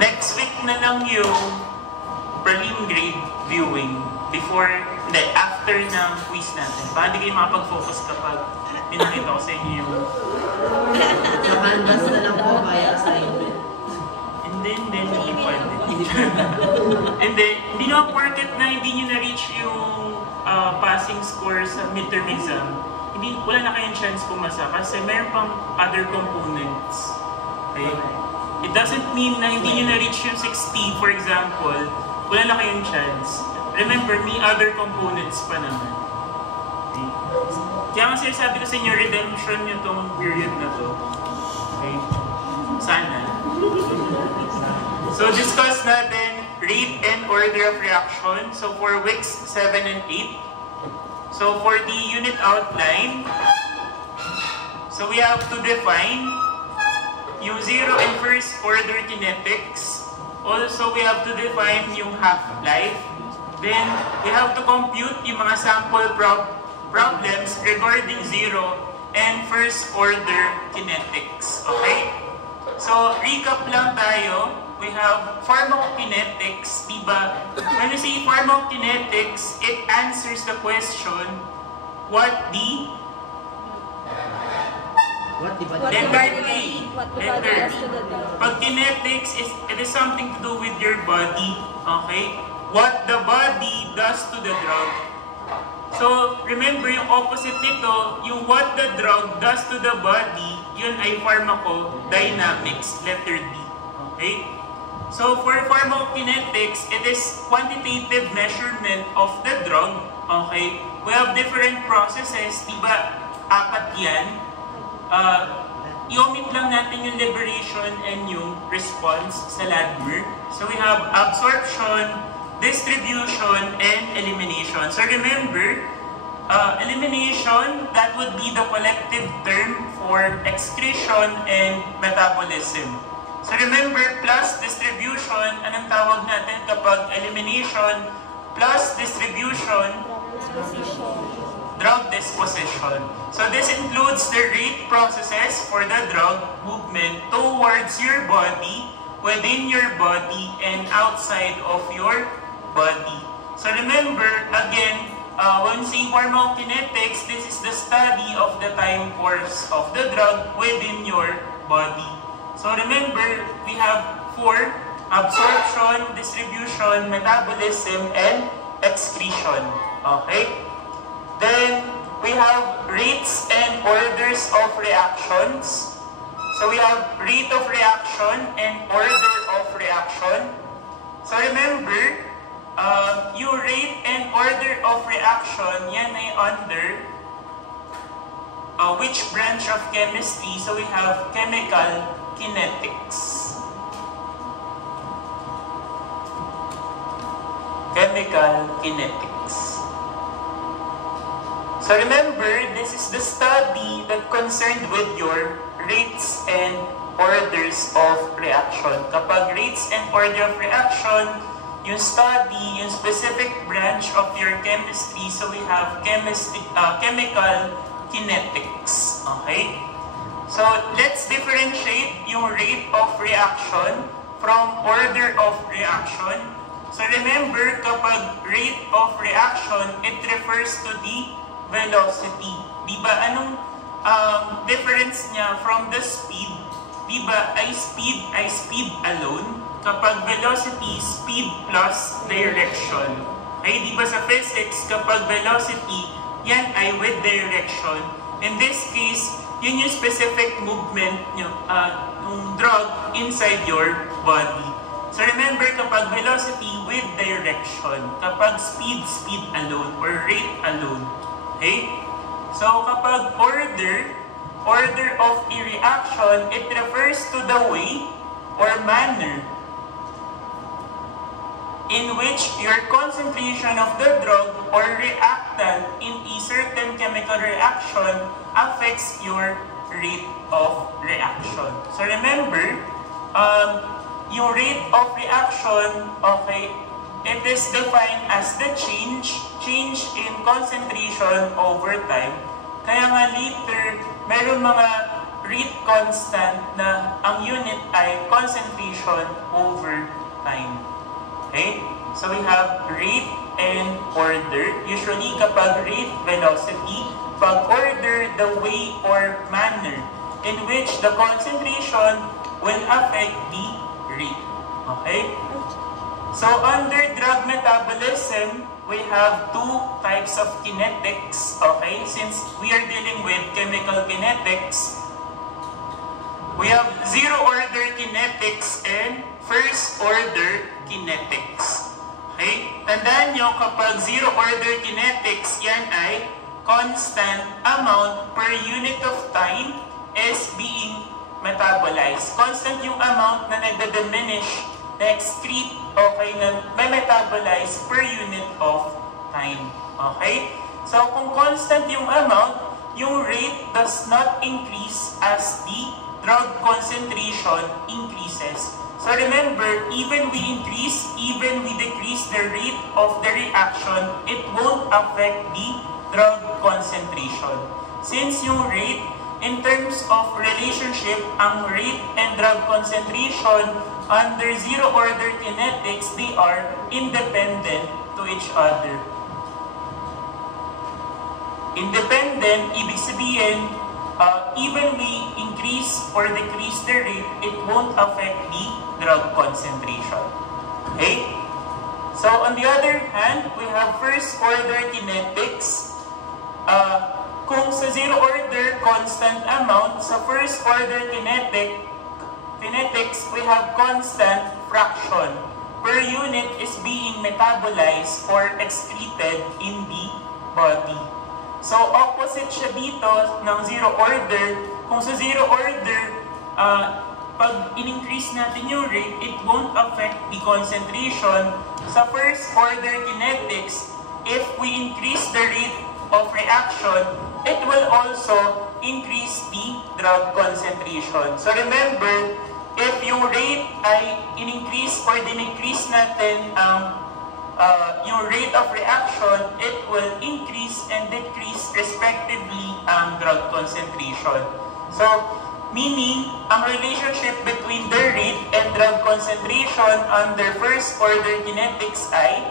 Next week na lang yung prelim grade viewing after ng quiz natin. Baka hindi kayo makapag-focus kapag pinakita ko sa inyo yung sa canvas na lang po via assignment. Hindi pwede. Hindi naman porket na hindi nyo na-reach yung passing score sa midterm exam. Wala na kayong chance pumasa kasi meron pang other components. Okay? It doesn't mean na hindi nyo na-reach yung 60, for example, wala na kayong chance. Remember, may other components pa naman. Okay? Kaya nga sinasabi ko sa inyo, redemption nyo tong period na to. Okay? Sana. So, discuss natin rate and order of reaction. So, for weeks 7 and 8. So, for the unit outline, so we have to define yung zero and first order kinetics. Also, we have to define yung half-life. Then, we have to compute yung mga sample problems regarding zero and first order kinetics. Okay? So, recap lang tayo. We have pharmacokinetics, diba? When you say pharmacokinetics, it answers the question, what the letter K. Pag kinetics, it is something to do with your body. Okay? What the body does to the drug. So, remember yung opposite nito, yung what the drug does to the body, yun ay pharmacodynamics, letter D. Okay? So, for pharmacokinetics, it is quantitative measurement of the drug. Okay? We have different processes. Diba, 4 yan. I-omit lang natin yung liberation and yung response sa Ladmer. So, we have absorption, distribution, and elimination. So, remember, elimination, that would be the collective term for excretion and metabolism. So remember, plus distribution, anong tawag natin kapag elimination plus distribution? Drug disposition. So this includes the rate processes for the drug movement towards your body, within your body, and outside of your body. So remember, again, when we say pharmacokinetics, this is the study of the time course of the drug within your body. So remember, we have 4, absorption, distribution, metabolism, and excretion. Okay? Then, we have rates and orders of reactions. So we have rate of reaction and order of reaction. So remember, yung rate and order of reaction, yan ay under which branch of chemistry? So we have chemical kinetics. Chemical kinetics. So remember, this is the study that concerned with your rates and orders of reaction. Kapag rates and order of reaction, yung study, yung specific branch of your chemistry, so we have chemical kinetics. Okay? So, let's differentiate yung rate of reaction from order of reaction. So, remember, kapag rate of reaction, it refers to the velocity. Diba, anong difference niya from the speed? Diba, ay speed alone. Kapag velocity, speed plus direction. Okay, diba sa physics, kapag velocity, yan ay with direction. In this case, yun yung specific movement nyo, ng drug inside your body. So remember, kapag velocity with direction, kapag speed alone, or rate alone. Okay? So kapag order of a reaction, it refers to the way or manner in which your concentration of the drug or reactant in a certain chemical reaction affects your rate of reaction. So remember, yung rate of reaction, okay, it is defined as the change in concentration over time. Kaya nga later, meron mga rate constant na ang unit ay concentration over time. Okay? So we have rate and order. Usually kapag rate, velocity, pag order, the way or manner in which the concentration will affect the rate. Okay? So under drug metabolism, we have two types of kinetics. Okay? Since we are dealing with chemical kinetics, we have zero-order kinetics and first-order kinetics. Okay? Tandaan nyo, kapag zero-order kinetics, yan ay constant amount per unit of time is being metabolized. Constant yung amount na nagda-diminish, na-excrete, okay, na may metabolize per unit of time. Okay? So, kung constant yung amount, yung rate does not increase as the drug concentration increases. So, remember, even we decrease the rate of the reaction, it won't affect the drug concentration. Since yung rate, in terms of relationship, ang rate and drug concentration under zero-order kinetics, they are independent to each other. Independent, ibig sabihin, even we increase or decrease the rate, it won't affect the drug concentration. Okay? So, on the other hand, we have first-order kinetics. Kung sa zero-order constant amount, sa first-order kinetics, we have constant fraction. Per unit is being metabolized or excreted in the body. So, opposite siya dito ng zero-order. Kung sa zero-order, pag in-increase natin yung rate, it won't affect the concentration. Sa first-order kinetics, if we increase the rate of reaction, it will also increase the drug concentration. So remember, if yung rate ay in-increase or din-increase natin yung rate of reaction, it will increase and decrease respectively ang drug concentration. So, meaning, ang relationship between the rate and drug concentration under first-order kinetics ay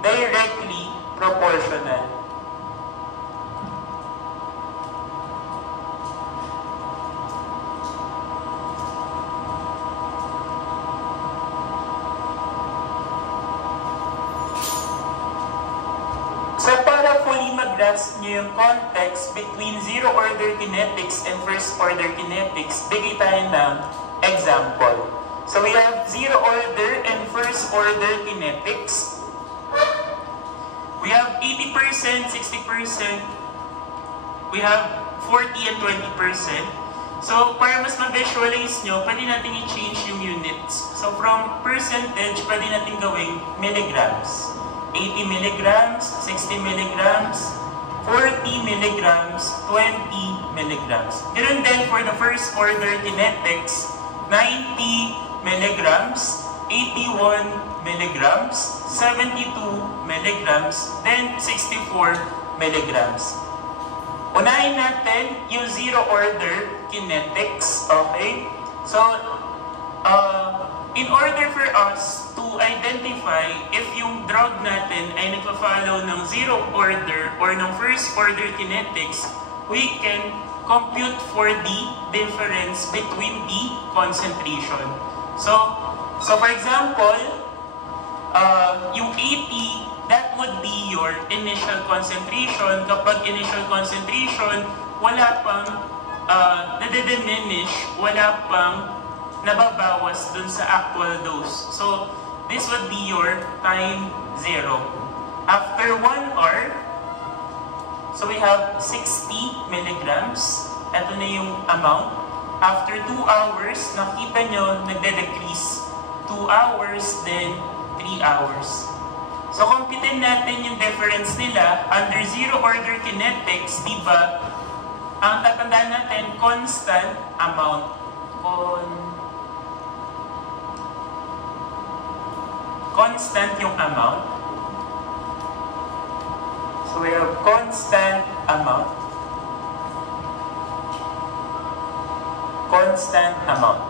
directly proportional. So para fully mag-grasp nyo yung context between zero-order kinetics and first-order kinetics, bigay tayo ng example. So we have zero-order and first-order kinetics. We have 80%, 60%. We have 40 and 20%. So para mas ma-visualize nyo, pwede natin i-change yung units. So from percentage, pwede natin gawing milligrams. 80 milligrams, 60 milligrams, 40 milligrams, 20 milligrams. Ganun din for the first order kinetics, 90 milligrams, 81 milligrams, 72 milligrams, then 64 milligrams. Unahin natin yung zero order kinetics, okay? So, in order for us to identify if yung drug natin ay nagpa-follow ng zero order or ng first order kinetics, we can compute for the difference between the concentration. So for example, yung 80, that would be your initial concentration. Kapag initial concentration, wala pang nade-diminish, wala pang nababawas dun sa actual dose. So, this would be your time 0. After 1 hour, so we have 60 milligrams. Ito na yung amount. After 2 hours, nakita nyo, nagde-decrease. 2 hours, then 3 hours. So, computin natin yung difference nila under zero-order kinetics, di ba? Ang tatandaan natin, constant amount. constant yung amount. So we have constant amount. Constant amount.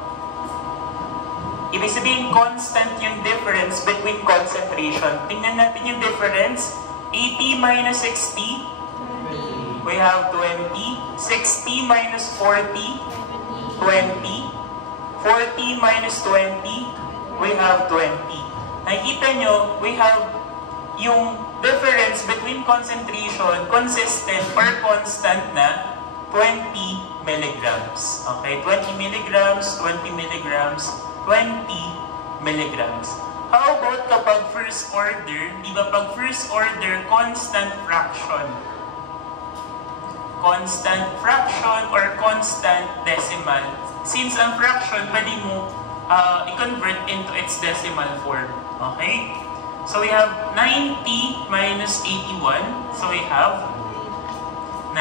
Ibig sabihin, constant yung difference between concentration. Tingnan natin yung difference. 80 minus 60, we have 20. 60 minus 40, 20. 40 minus 20, we have 20. Nakikita nyo, we have yung difference between concentration, consistent or constant na 20 milligrams. Okay, 20 milligrams, 20 milligrams, 20 milligrams. How about kapag first order? Di ba pag first order, constant fraction? Constant fraction or constant decimal. Since ang fraction, pwede mo i-convert into its decimal form. Okay? So we have 90 minus 81. So we have 9.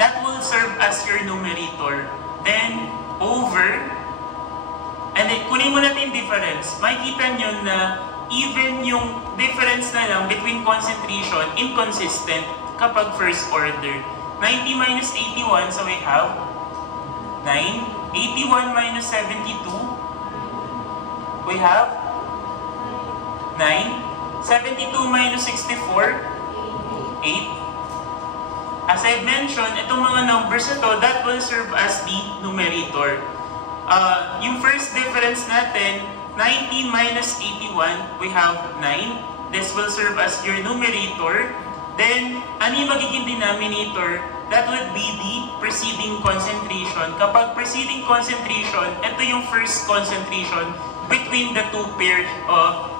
That will serve as your numerator. Then, over. And then, kunin mo natin yung difference. Makikita nyo na even yung difference na lang between concentration, inconsistent kapag first order. 90 minus 81, so we have 9. 81 minus 72, we have 9. 72 minus 64, 8. As I mentioned, itong mga numbers na to, that will serve as the numerator. Yung first difference natin, 90 minus 81, we have 9. This will serve as your numerator. Then, ano yung magiging denominator? That would be the preceding concentration. Kapag preceding concentration, ito yung first concentration between the two pair of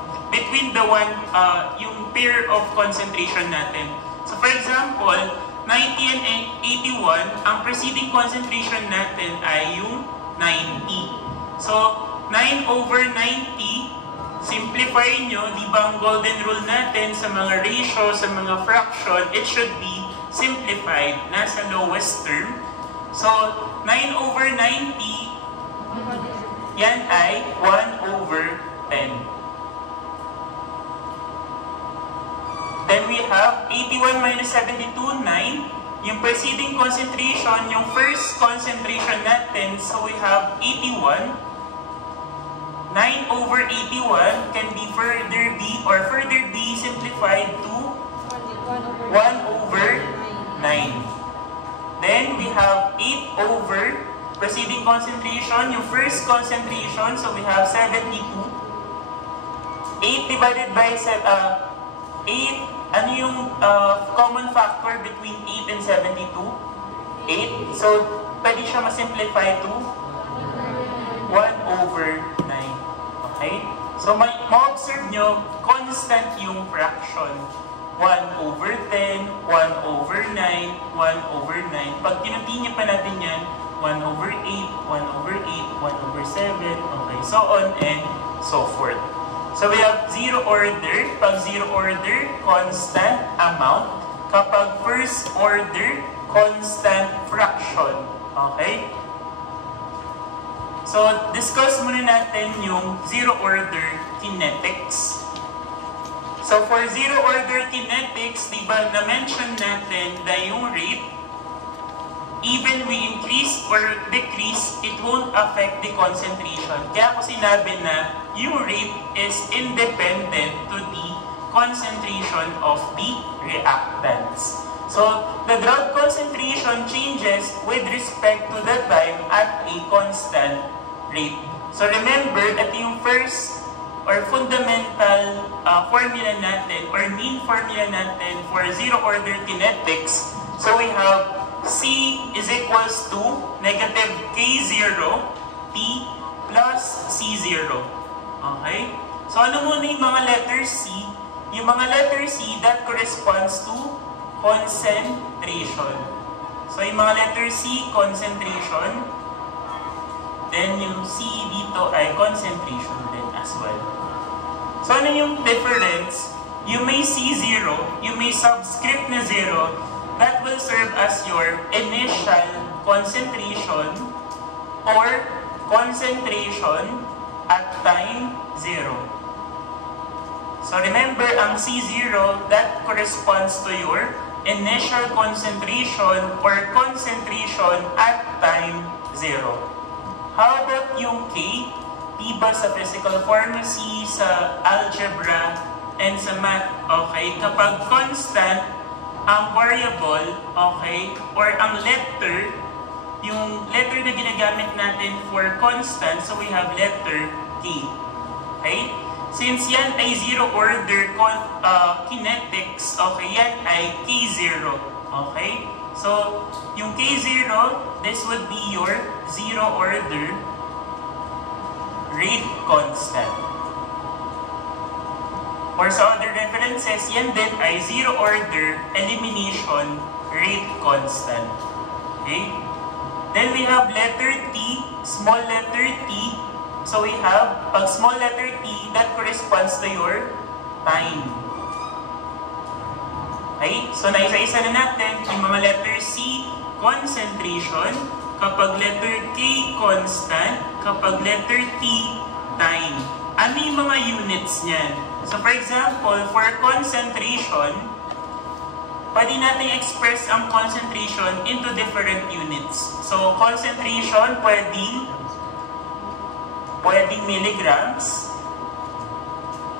yung pair of concentration natin. So for example, 90 and 81, ang preceding concentration natin ay yung 90. So 9 over 90, simplify nyo, di ba ang golden rule natin sa mga ratio, sa mga fraction, it should be simplified, nasa lowest term. So 9 over 90, yan ay 1 over 10. Then we have 81 minus 72, 9. Yung preceding concentration, yung first concentration natin, so we have 81. 9 over 81 can be further be simplified to 1 over 9. Then we have 8 over preceding concentration, yung first concentration, so we have 72. 8 divided by 8, ano yung common factor between 8 and 72? 8. So, pwede siya ma-simplify to 1 over 9. Okay? So, ma-observe nyo, constant yung fraction. 1 over 10, 1 over 9, 1 over 9. Pag kinuntinyo pa natin yan, 1 over 8, 1 over 8, 1 over 7, okay, so on and so forth. So we have zero order. Pag zero order, constant amount. Kapag first order, constant fraction. Okay? So, discuss muna natin yung zero order kinetics. So, for zero order kinetics, diba na-mention natin na yung rate, even we increase or decrease, it won't affect the concentration. Kaya ako sinabi na yung rate is independent to the concentration of the reactants. So, the drug concentration changes with respect to the time at a constant rate. So, remember, ito yung first or fundamental formula natin or mean formula natin for zero order kinetics. So, we have C is equals to negative K0 T plus C0. Okay? So, ano muna yung mga letter C? Yung mga letter C, that corresponds to concentration. So, yung mga letter C, concentration. Then, yung C dito ay concentration din as well. So, ano yung difference? You may C0, you may subscript na 0, that will serve as your initial concentration or concentration at time 0. So remember, ang C0, that corresponds to your initial concentration or concentration at time 0. How about yung K? Diba sa physical pharmacy, sa algebra, and sa math, okay? Kapag constant, ang variable, okay, or ang letter, yung letter na ginagamit natin for constant, so we have letter K. Okay? Since yan ay zero order kinetics, okay, yan ay K0. Okay? So, yung K0, this would be your zero order rate constant. Or sa other references, yan din ay zero order elimination rate constant. Okay? Then we have letter T, small letter t. So we have, pag small letter t, that corresponds to your time. Okay? So naisa-isa na natin yung mga letter C, concentration. Kapag letter K, constant. Kapag letter T, time. Ano yung mga units niyan? So for example, for concentration, pwede natin express ang concentration into different units. So concentration, pwedeng milligrams,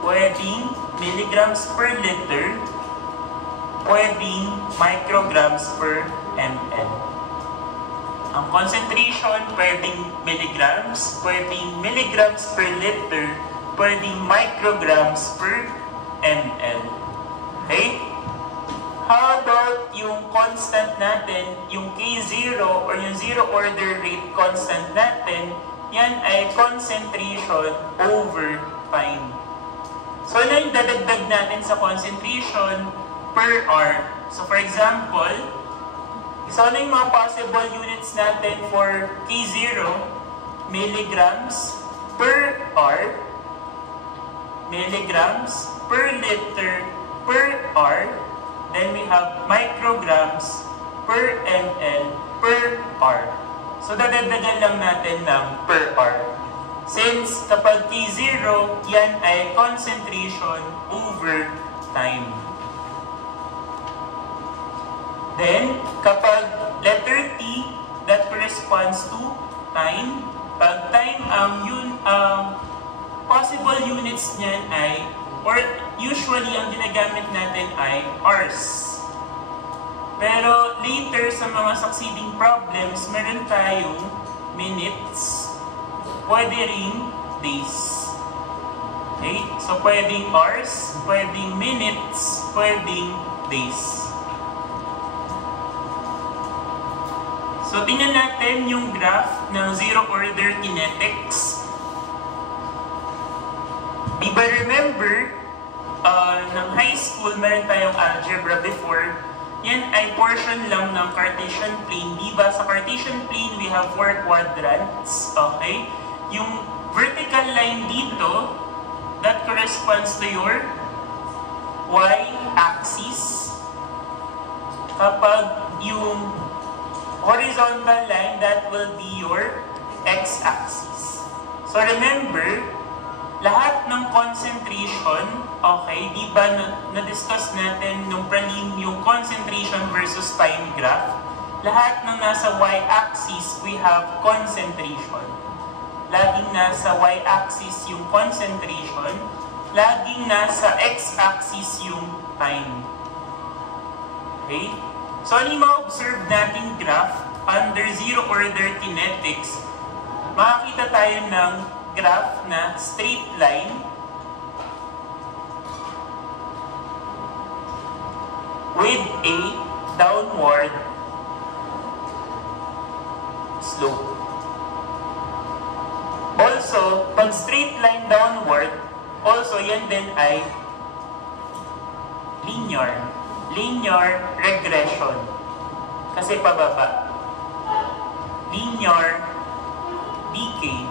pwedeng milligrams per liter, pwedeng micrograms per ml. Ang concentration, pwedeng milligrams, pwedeng milligrams per liter, pwedeng micrograms per ml. Okay? How about yung constant natin, yung K0 or yung zero order rate constant natin, yan ay concentration over time. So ano yung dadagdag natin sa concentration per hour? So for example, so ano yung mga possible units natin for K0? Milligrams per hour, milligrams per liter per hour, then we have micrograms per ml per hour. So dadagdagan lang natin ng per hour. Since kapag K0, yan ay concentration over time. Then, kapag letter T, that corresponds to time. Pag time, possible units niyan ay, or usually ang ginagamit natin ay hours. Pero later sa mga succeeding problems, meron tayong minutes, pwede ring days. Okay? So pwedeng hours, pwedeng minutes, pwedeng days. So tingnan natin yung graph ng zero order kinetics. Diba remember, ng high school, meron tayong algebra before. Yan ay portion lang ng Cartesian plane. Diba sa Cartesian plane, we have 4 quadrants. Okay? Yung vertical line dito, that corresponds to your y-axis. Kapag yung horizontal line, that will be your x-axis. So remember, lahat ng concentration, okay, di ba na-discuss natin nung prelim yung concentration versus time graph? Lahat ng nasa y-axis, we have concentration. Laging nasa y-axis yung concentration, laging nasa x-axis yung time. Okay? So, ano yung ma-observe nating graph under zero order kinetics? Makakita tayo ng graph na straight line with a downward slope. Also, pag straight line downward, also yan din ay linear regression. Kasi pababa. Linear decay.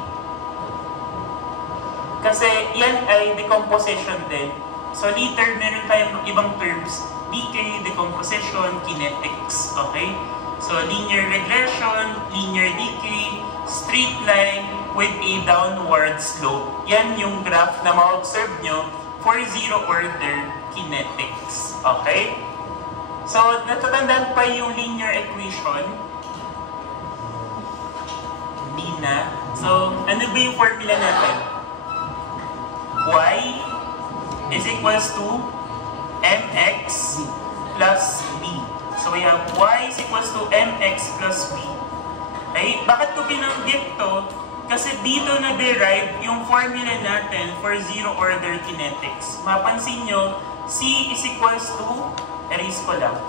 Kasi yan ay decomposition din. So later, meron tayong ibang terms. Decay, decomposition, kinetics. Okay? So linear regression, linear decay, straight line with a downward slope. Yan yung graph na ma-observe nyo for zero-order kinetics. Okay? So, natatandaan pa yung linear equation? Hindi na. So, ano ba yung formula natin? Y is equals to mx plus b. So, we have y is equals to mx plus b. Okay? Bakit ko binanggit to? Kasi dito na-derive yung formula natin for zero-order kinetics. Mapansin nyo, C is equals to, erase ko lang,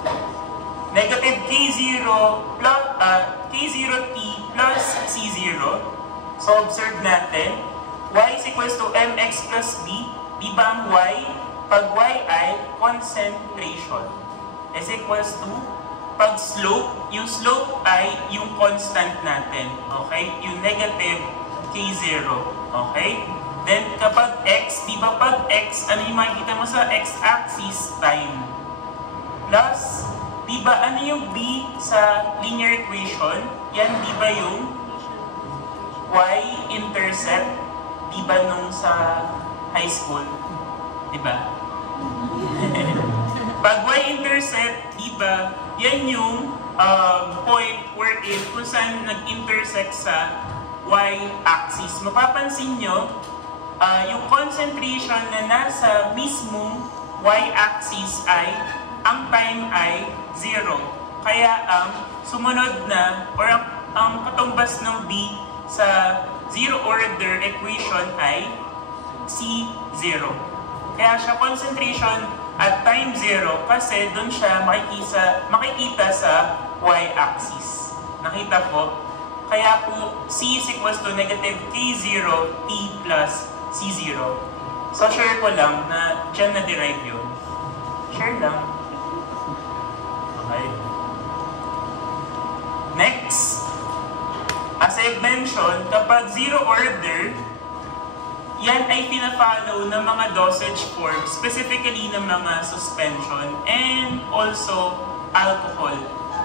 negative k0 plus, k0t plus c0. So, observe natin, y is equals to mx plus b. Di ba ang y? Pag y ay concentration is equals to, pag slope, yung slope ay yung constant natin. Okay? Yung negative k0. Okay? Then, kapag x, di ba pag x, ano yung makikita mo sa x-axis? Time. Plus, di ba ano yung b sa linear equation? Yan, di ba yung y-intercept? Di ba nung sa high school? Di ba? Pag y-intercept, di ba, yan yung point wherein kung saan nag-intersect sa y-axis. Mapapansin nyo, yung concentration na nasa mismong y-axis ay, ang time ay 0. Kaya ang sumunod na, or ang katumbas ng b sa zero-order equation ay C0. Kaya siya concentration at time 0 kasi doon siya makikita sa y-axis. Nakita po? Kaya po, C is equals to negative k0 t plus c0. So, share ko lang na dyan na-derive yun. Share lang. Okay. Next, as I've mentioned, kapag zero order, yan ay pina-follow ng mga dosage forms, specifically ng mga suspension and also alcohol.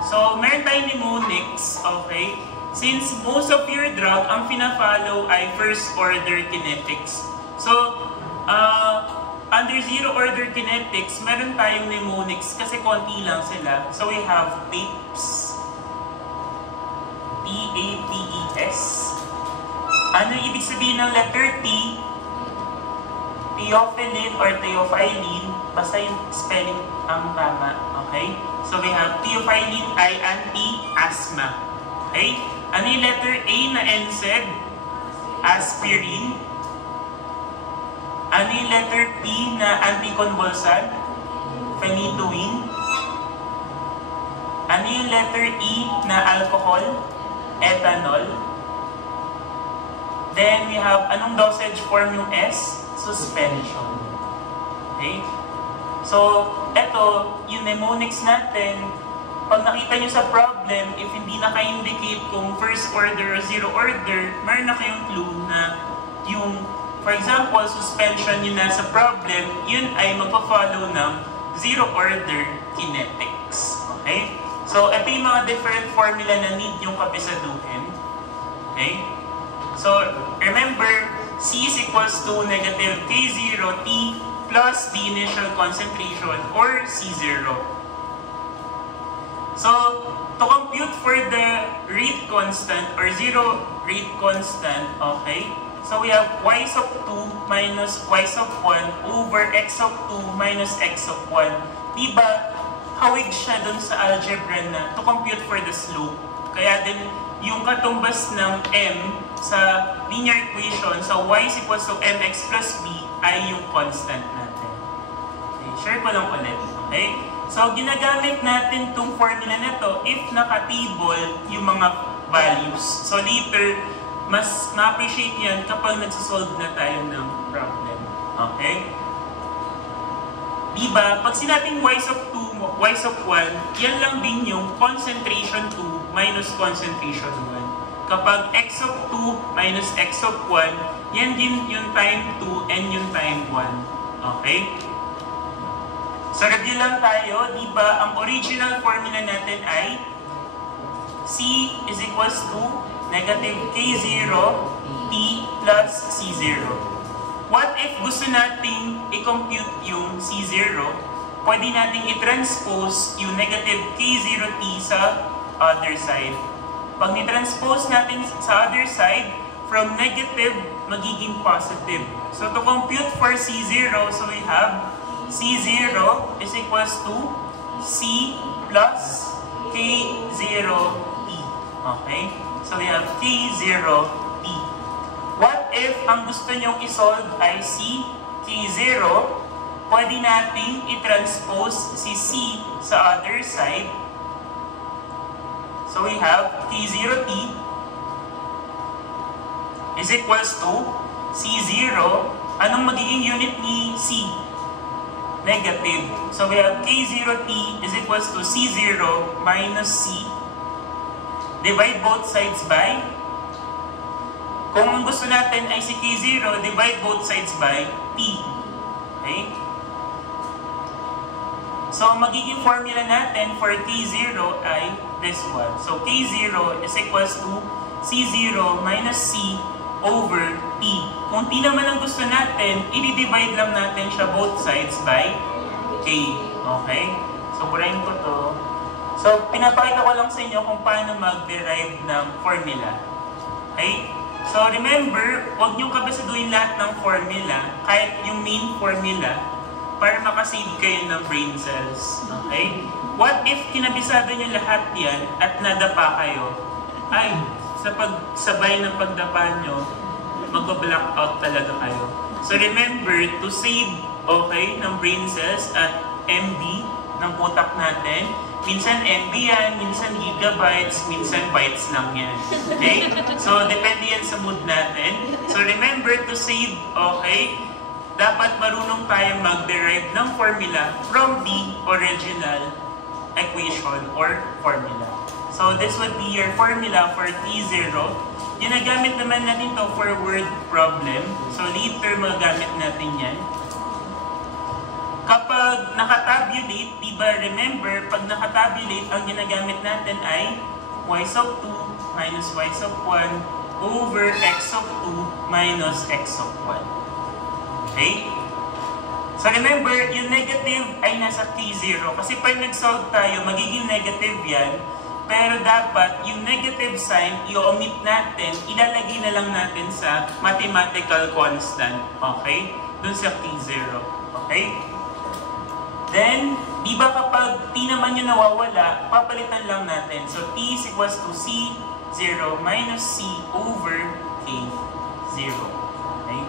So, meron tayong mnemonics, okay? Since most of your drug, ang pina-follow ay first order kinetics. So, under zero order kinetics, meron tayong mnemonics kasi konti lang sila. So, we have TAPES. T-A-P-E-S. Ano ibig sabihin ng letter T? Theophylline or theophylline, basta yung spelling ang tama, okay? So we have theophylline ay anti-asthma, okay? Ano yung letter A na NSAID? Aspirin. Ano yung letter P na anticonvulsant? Phenytoin. Ano yung letter E na alcohol? Ethanol. Then we have, anong dosage form yung S? Suspension. Okay? So, eto, yung mnemonics natin, pag nakita nyo sa problem, if hindi naka-indicate kung first order or zero order, meron na kayong clue na yung, for example, suspension yung nasa problem, yun ay magpa-follow ng zero order kinetics. Okay? So, ito yung mga different formula na need yung kabisaduhin. Okay? So, remember, C is equals to negative K0 T plus the initial concentration or C0. So, to compute for the rate constant or zero rate constant, okay? So, we have y sub 2 minus y sub 1 over x sub 2 minus x sub 1. Diba, hawig siya dun sa algebra na to compute for the slope. Kaya din, yung katumbas ng m sa linear equation, so y is equals to mx plus b ay yung constant natin. Okay, share ko lang ulit. Okay? So, ginagamit natin itong formula na to if naka-table yung mga values. So, later, mas ma-appreciate yan kapag nagsasolve na tayo ng problem. Okay? Diba, pag sinabing y sub 2, y sub 1, yan lang din yung concentration 2 minus concentration 1. Kapag x sub 2 minus x sub 1, yan din yung time 2 and yung time 1. Okay? So, review lang tayo. Diba, ang original formula natin ay C is equals to negative K0 T plus C0. what if gusto nating i-compute yung C0? Pwede nating i-transpose yung negative K0t sa other side. Pag ni-transpose natin sa other side, from negative, magiging positive. So to compute for C0, so we have C0 is equals to C plus K0t. Okay? So we have K0t. What if ang gusto nyong isolve ay C, K0, pwede nating i-transpose si C sa other side. So we have K0t is equals to C0. Anong magiging unit ni C? Negative. So we have K0t is equals to C0 minus C. Divide both sides by, kung ang gusto natin ay si K0, divide both sides by T. Okay? So, magiging formula natin for K0 ay this one. So, K0 is equals to C0 minus C over T. Kung T naman ang gusto natin, i-divide lang natin siya both sides by K. Okay? So, burahin ko to. So, pinapakita ko lang sa inyo kung paano mag-derive ng formula. Okay? So, remember, huwag niyong kabasaduhin lahat ng formula, kahit yung main formula, para makasave kayo ng brain cells. Okay? What if kinabisado niyo lahat yan at nadapa kayo? Ay, sa pagsabay ng pagdapa nyo, mag-blackout talaga kayo. So, remember to save, okay, ng brain cells at MB ng utak natin. Minsan MB yan, minsan gigabytes, minsan bytes lang yan. Okay? So, depende yan sa mood natin. So, remember to save, okay? Dapat marunong tayo mag-derive ng formula from the original equation or formula. So, this would be your formula for T0. Ginagamit naman natin to for word problem. So, later magagamit natin yan. Kapag nakatabulate, diba remember, pag nakatabulate, ang ginagamit natin ay y sub 2 minus y sub 1 over x sub 2 minus x sub 1. Okay? So remember, yung negative ay nasa K0. Kasi pag nag-solve tayo, magiging negative yan. Pero dapat, yung negative sign, i-omit natin, ilalagay na lang natin sa mathematical constant. Okay? Dun sa K0. Okay? Then, di ba kapag T naman yung nawawala, papalitan lang natin. So, T is equals to C0 minus C over K0. Okay?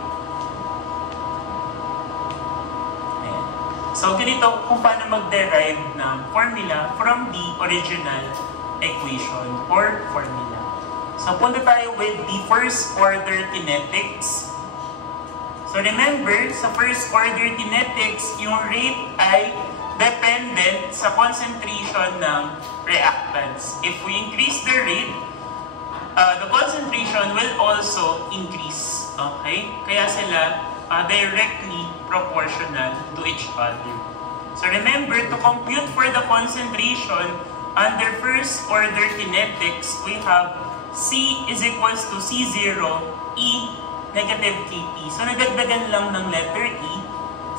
Ayan. So, ganito kung paano mag-derive ng formula from the original equation or formula. So, punta tayo with the first order kinetics. So remember, sa first order kinetics, yung rate ay dependent sa concentration ng reactants. If we increase the rate, the concentration will also increase. Okay? Kaya sila directly proportional to each other. So remember, to compute for the concentration under first order kinetics, we have C is equals to C0 E negative Kp. So, nagdagdagan lang ng letter E.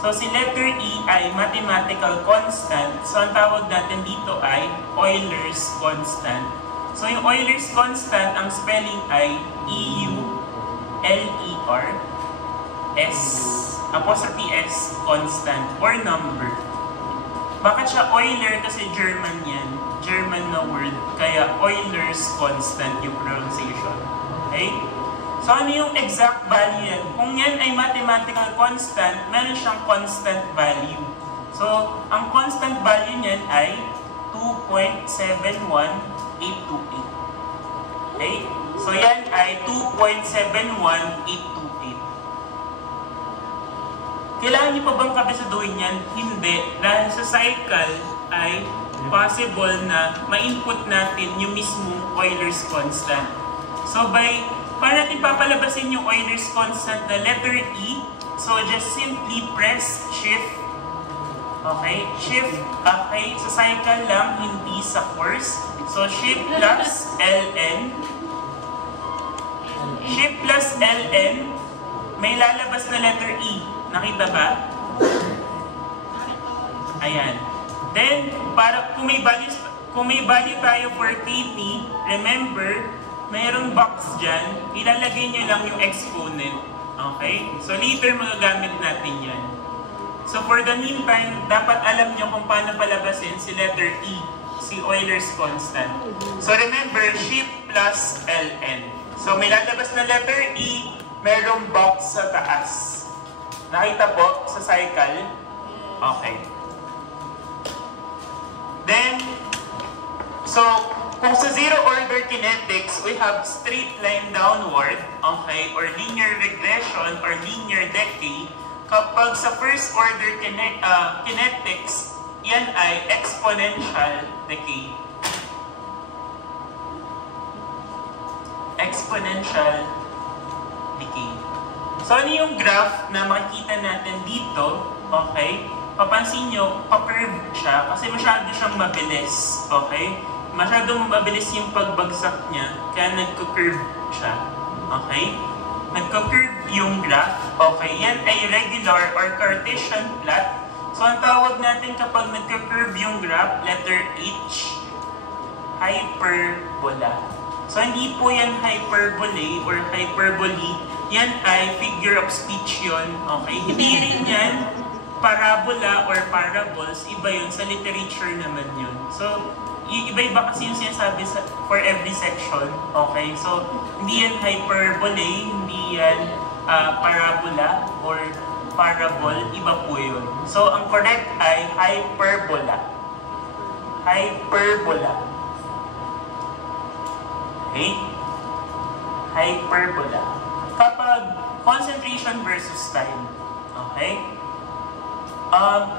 So, si letter E ay mathematical constant. So, ang tawag natin dito ay Euler's constant. So, yung Euler's constant, ang spelling ay E-U-L-E-R-S apostrophe S constant or number. Bakit siya Euler? Kasi German yan. German na word. Kaya Euler's constant yung pronunciation. Okay? So, ano yung exact value yan? Kung yan ay mathematical constant, meron siyang constant value. So, ang constant value niyan ay 2.71828. Okay? So, yan ay 2.71828. Kailangan niyo pa bang kabisaduhin yan? Hindi. Dahil sa cycle ay possible na ma-input natin yung mismong Euler's constant. So, paano natin papalabasin yung Euler's constant na letter E? So, just simply press Shift. Okay? Shift. Okay? Sa cycle lang, hindi sa course. So, Shift plus LN. Shift plus LN may lalabas na letter E. Nakita ba? Ayan. Then, para kung may value tayo for KT, remember, mayroong box dyan, ilalagay nyo lang yung exponent. Okay? So later magagamit natin yan. So for the meantime, dapat alam nyo kung paano palabasin si letter E, si Euler's constant. So remember, shift plus ln. So may lalabas na letter E, mayroong box sa taas. Nakita po sa cycle? Okay. Then, so kung sa zero-order kinetics, we have straight line downward, okay, or linear regression or linear decay. Kapag sa first-order kinetics, yan ay exponential decay. Exponential decay. So ano yung graph na makikita natin dito, okay? Papansin nyo, pa-curve siya kasi masyado siyang mabilis, okay? Masyadong mabilis yung pagbagsak niya, kaya nagko-curve siya. Okay? Nagko-curve yung graph. Okay, yan ay regular or Cartesian plot. So, ang tawag natin kapag nagko-curve yung graph, letter H, hyperbola. So, hindi po yan hyperbolae or hyperbole. Yan ay figure of speech yun. Okay? Hindi rin yan parabola or parables. Iba yun. Sa literature naman yun. So, iba-iba kasi yung sinasabi for every section. Okay? So, hindi yan hyperbole, hindi yan parabola or parabol. Iba po yun. So, ang correct ay hyperbola. Hyperbola. Okay? Hyperbola. Kapag concentration versus time. Okay?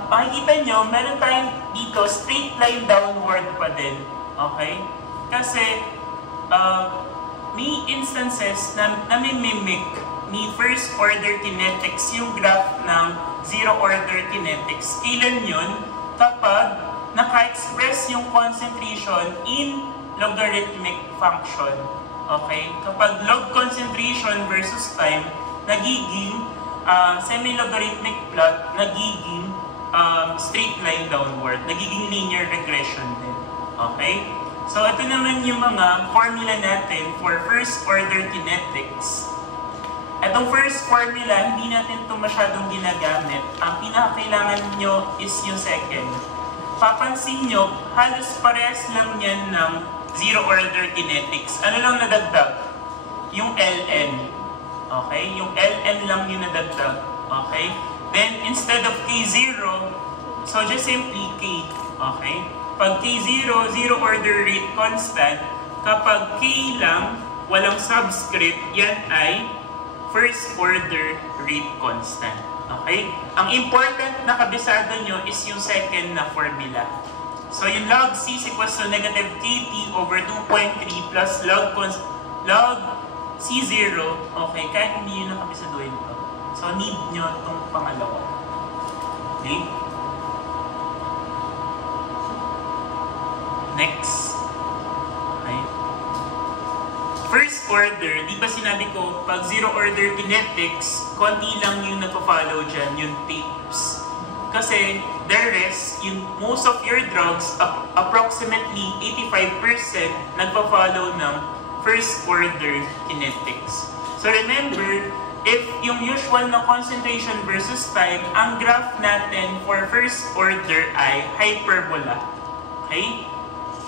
Makikita nyo, meron tayong dito straight line downward pa din. Okay? Kasi, may instances na namimimic ni first order kinetics yung graph ng zero order kinetics. Kailan yun? Kapag naka-express yung concentration in logarithmic function. Okay? Kapag log concentration versus time, nagiging semi-logarithmic plot, nagiging straight line downward, nagiging linear regression din. Okay? So, ito naman yung mga formula natin for first order kinetics. Itong first formula, hindi natin ito masyadong ginagamit. Ang pinakakailangan nyo is yung second. Papansin nyo, halos parehas lang yan ng zero order kinetics. Ano lang nadagdag? Yung ln. Okay? Yung ln lang yung nadagdag. Okay? Then, instead of k0, so just simply k. Okay? Pag k0, zero order rate constant. Kapag k lang, walang subscript, yan ay first order rate constant. Okay? Ang important na kabisado nyo is yung second na formula. So, yung log c is equals to negative kt over 2.3 plus log C0, okay, kahit hindi nyo nakabisaduhin ito. So, need nyo itong pangalawa. Okay? Next. Okay. First order, di ba sinabi ko, pag zero order kinetics, konti lang yung nagpa-follow dyan, yung tapes. Kasi, the rest, most of your drugs, approximately 85% nagpa-follow ng first order kinetics. So remember, if yung usual na concentration versus time, ang graph natin for first order ay hyperbola. Okay?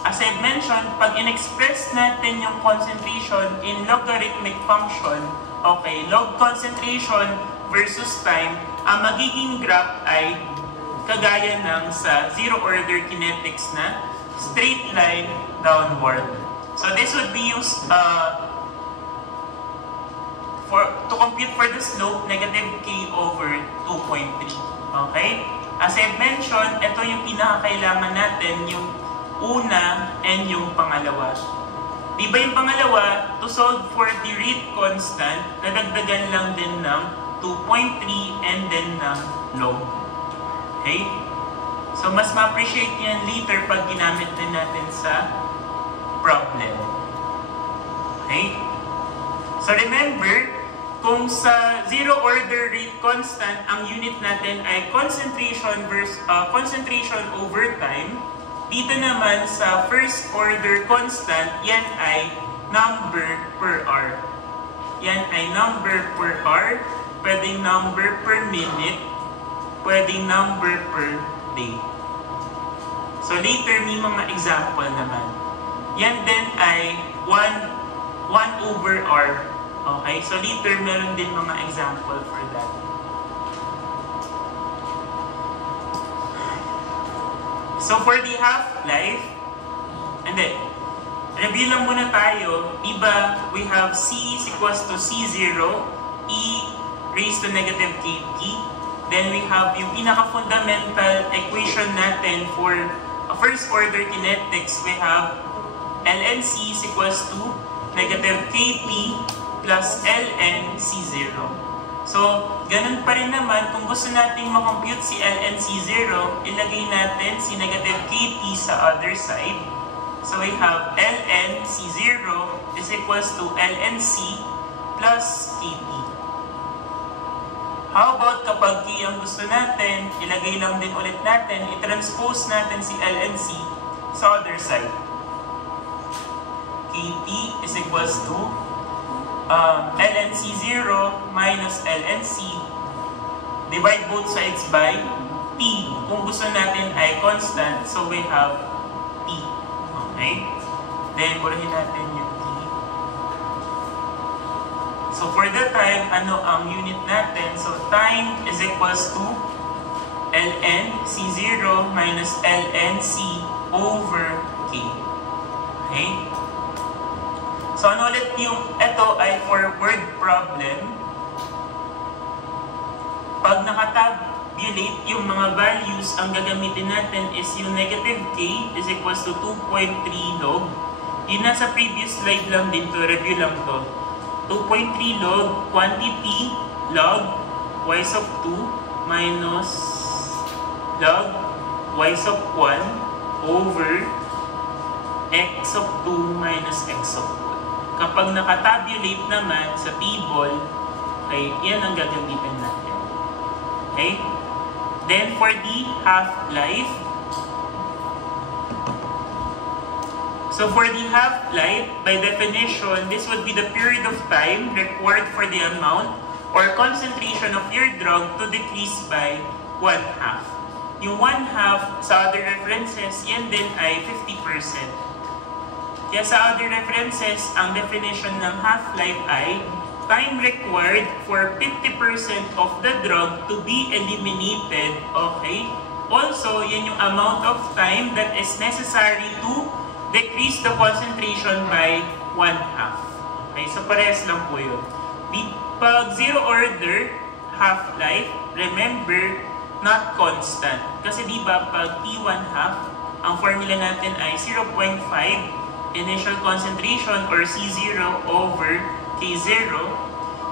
As I mentioned, pag in-express natin yung concentration in logarithmic function, okay, log concentration versus time, ang magiging graph ay kagaya ng sa zero order kinetics na straight line downward. So this would be used to compute for the slope, negative k over 2.3. Okay? As I mentioned, ito yung pinakakailangan natin, yung una and yung pangalawa. Di ba yung pangalawa, to solve for the rate constant, nadagdagan lang din ng 2.3 and then ng log. Okay? So mas ma-appreciate yan later pag ginamit din natin sa problem. Okay? So remember, kung sa zero order rate constant, ang unit natin ay concentration over time, dito naman sa first order constant, yan ay number per hour. Yan ay number per hour, pwedeng number per minute, pwedeng number per day. So later, may mga example naman. Yan din ay 1 over hour. Okay, so later meron din mga example for that. So for the half-life, and then, review lang muna tayo. Diba, we have C is equals to C0, E raised to negative KT. Then we have yung pinaka-fundamental equation natin for first order kinetics. We have ln C is equals to negative KP plus ln C0. So, ganun pa rin naman, kung gusto nating makompute si ln C0, ilagay natin si negative KP sa other side. So, we have ln C0 is equals to ln C plus KP. How about kapag K ang gusto natin, ilagay lang din ulit natin, i-transpose natin si ln C sa other side. KP is equals to ln C0 minus ln C, divide both sides by P. Kung gusto natin ay constant, so we have P. Okay? Then, burahin natin yung P. So, for the time, ano ang unit natin? So, time is equals to ln C0 minus ln C over K. Okay? So, ano ulit yung, ito ay for word problem. Pag nakatabulate yung mga values, ang gagamitin natin is yung negative K is equals to 2.3 log. Yun nasa previous slide lang din to, review lang to. 2.3 log quantity log y sub 2 minus log y sub 1 over x sub 2 minus x sub 2. Kapag nakatabulate naman sa table, okay, yan ang gagamitin natin. Okay? Then for the half-life, so for the half-life, by definition, this would be the period of time required for the amount or concentration of your drug to decrease by 1/2. Yung 1/2 sa other references, yan din ay 50%. Kaya sa other references, ang definition ng half-life ay time required for 50% of the drug to be eliminated. Okay? Also, yan yung amount of time that is necessary to decrease the concentration by 1/2. Okay? So, parehas lang po yun. Pag zero order, half-life, remember, not constant. Kasi diba, pag T1/2, ang formula natin ay 0.5 initial concentration or C0 over K0.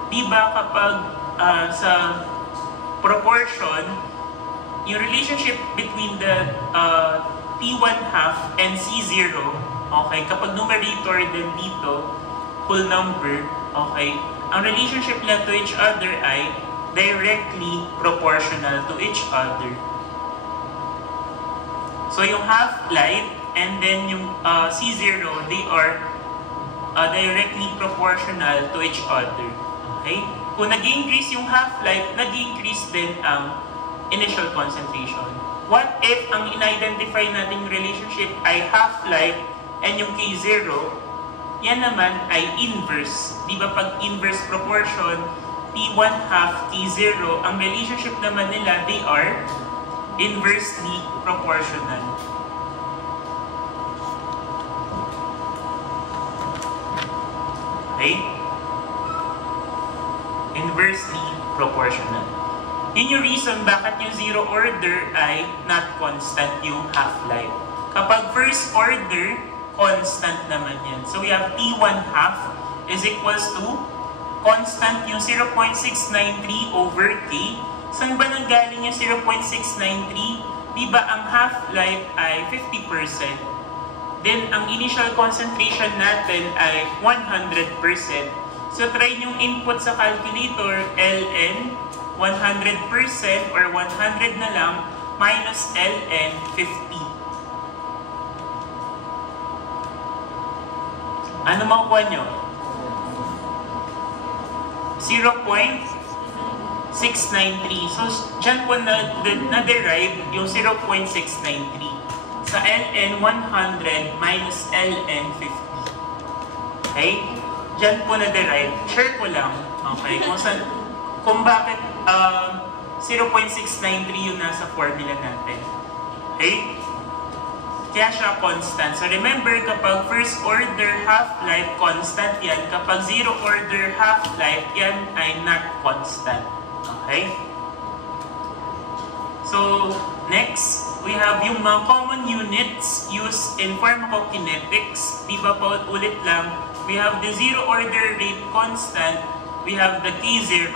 Diba kapag sa proportion, yung relationship between the T1/2 and C0, okay, kapag numerator din dito, whole number, okay, ang relationship nila to each other ay directly proportional to each other. So yung half-life and then yung C0, they are directly proportional to each other. Okay? Kung nag-increase yung half-life, nag-increase din ang initial concentration. What if ang in-identify nating relationship ay half-life and yung K0, yan naman ay inverse. Di ba pag inverse proportion, T1/2, T0, ang relationship naman nila, they are inversely proportional. Okay? Inversely proportional. Yun yung reason bakit yung zero order ay not constant yung half-life. Kapag first order, constant naman yan. So we have T1/2 is equals to constant yung 0.693 over K. Saan ba nanggaling yung 0.693? Diba ang half-life ay 50%? Then, ang initial concentration natin ay 100%. So try nyo input sa calculator, ln 100% or 100 na lang minus ln 50. Ano makukuha nyo? 0.693. So, dyan po na-derive yung 0.693 sa ln 100 minus ln 50. Okay? Dyan po na-derive. Share ko lang. Okay? Kung bakit 0.693 yung nasa formula natin. Okay? Kaya siya constant. So remember, kapag first order half-life, constant yan. Kapag zero order half-life, yan ay not constant. Okay? So, next, we have yung mga common units used in pharmacokinetics. Di ba pa ulit lang? We have the zero order rate constant. We have the K0,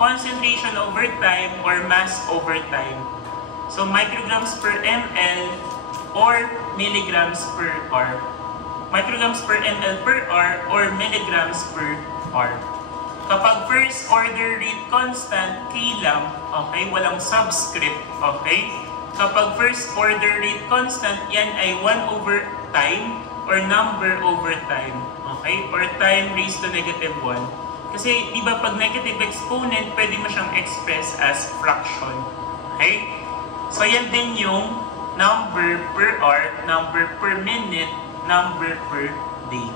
concentration over time or mass over time. So, micrograms per ml or milligrams per hour. Micrograms per ml per hour or milligrams per hour. Kapag first order rate constant, K lang, okay, walang subscript, okay? Kapag first order rate constant, yan ay 1 over time or number over time, okay? Or time raised to negative 1. Kasi, di ba pag negative exponent, pwede mo siyang express as fraction, okay? So, yan din yung number per hour, number per minute, number per day.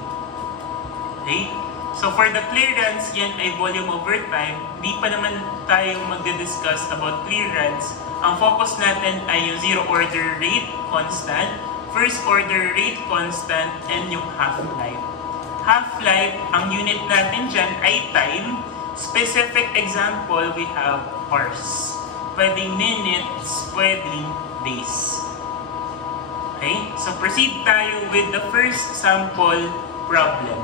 Okay? So for the clearance, yan ay volume over time. Di pa naman tayo magdi-discuss about clearance. Ang focus natin ay yung zero order rate constant, first order rate constant, and yung half-life. Half-life, ang unit natin dyan ay time. Specific example, we have hours. Pwedeng minutes, pwedeng days. Okay? So, proceed tayo with the first sample problem.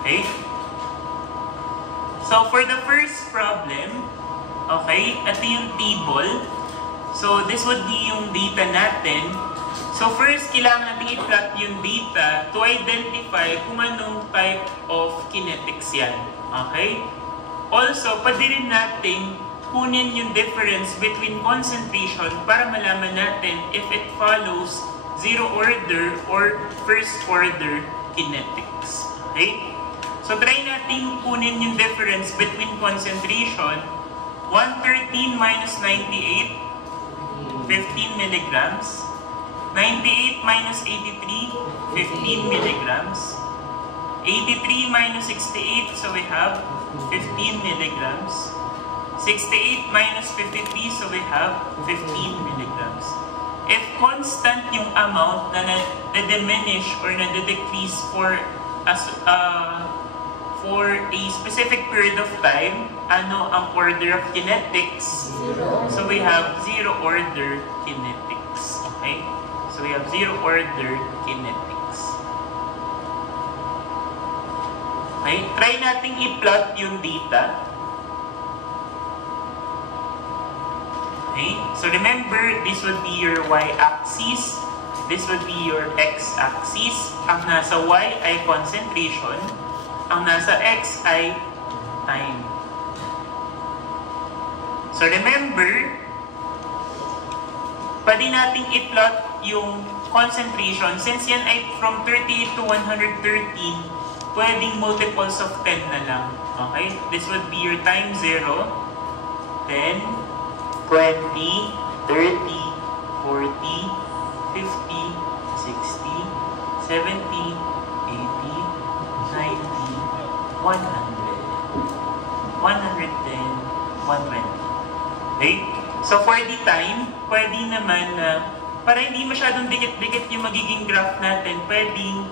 Okay? So, for the first problem, okay, ito yung table. So, this would be yung data natin. So, first, kailangan natin i-plot yung data to identify kung anong type of kinetics yan. Okay? Also, pwede rin natin kunin yung difference between concentration para malaman natin if it follows zero order or first order kinetics. Okay? So, try natin kunin yung difference between concentration. 113 minus 98, 15 milligrams. 98 minus 83, 15 milligrams. 83 minus 68, so we have 15 milligrams. 68 minus 53, so we have 15 milligrams. If constant yung amount na na-diminish or na-decrease for a specific period of time, ano ang order of kinetics? Zero. So we have zero order kinetics. Okay? So we have zero order kinetics. Okay? Try nating i-plot yung data. Okay? So remember, this would be your y-axis. This would be your x-axis. Ang nasa y ay concentration. Ang nasa x ay time. So remember, pwede nating i-plot yung concentration. Since yan ay from 38 to 113, pwedeng multiples of 10 na lang. Okay? This would be your time 0, 10, 20, 30, 40, 50, 60, 70, 80, 90, 100, 110, 120. Okay? So for the time, pwede naman na, para hindi masyadong dikit-dikit yung magiging graph natin, pwedeng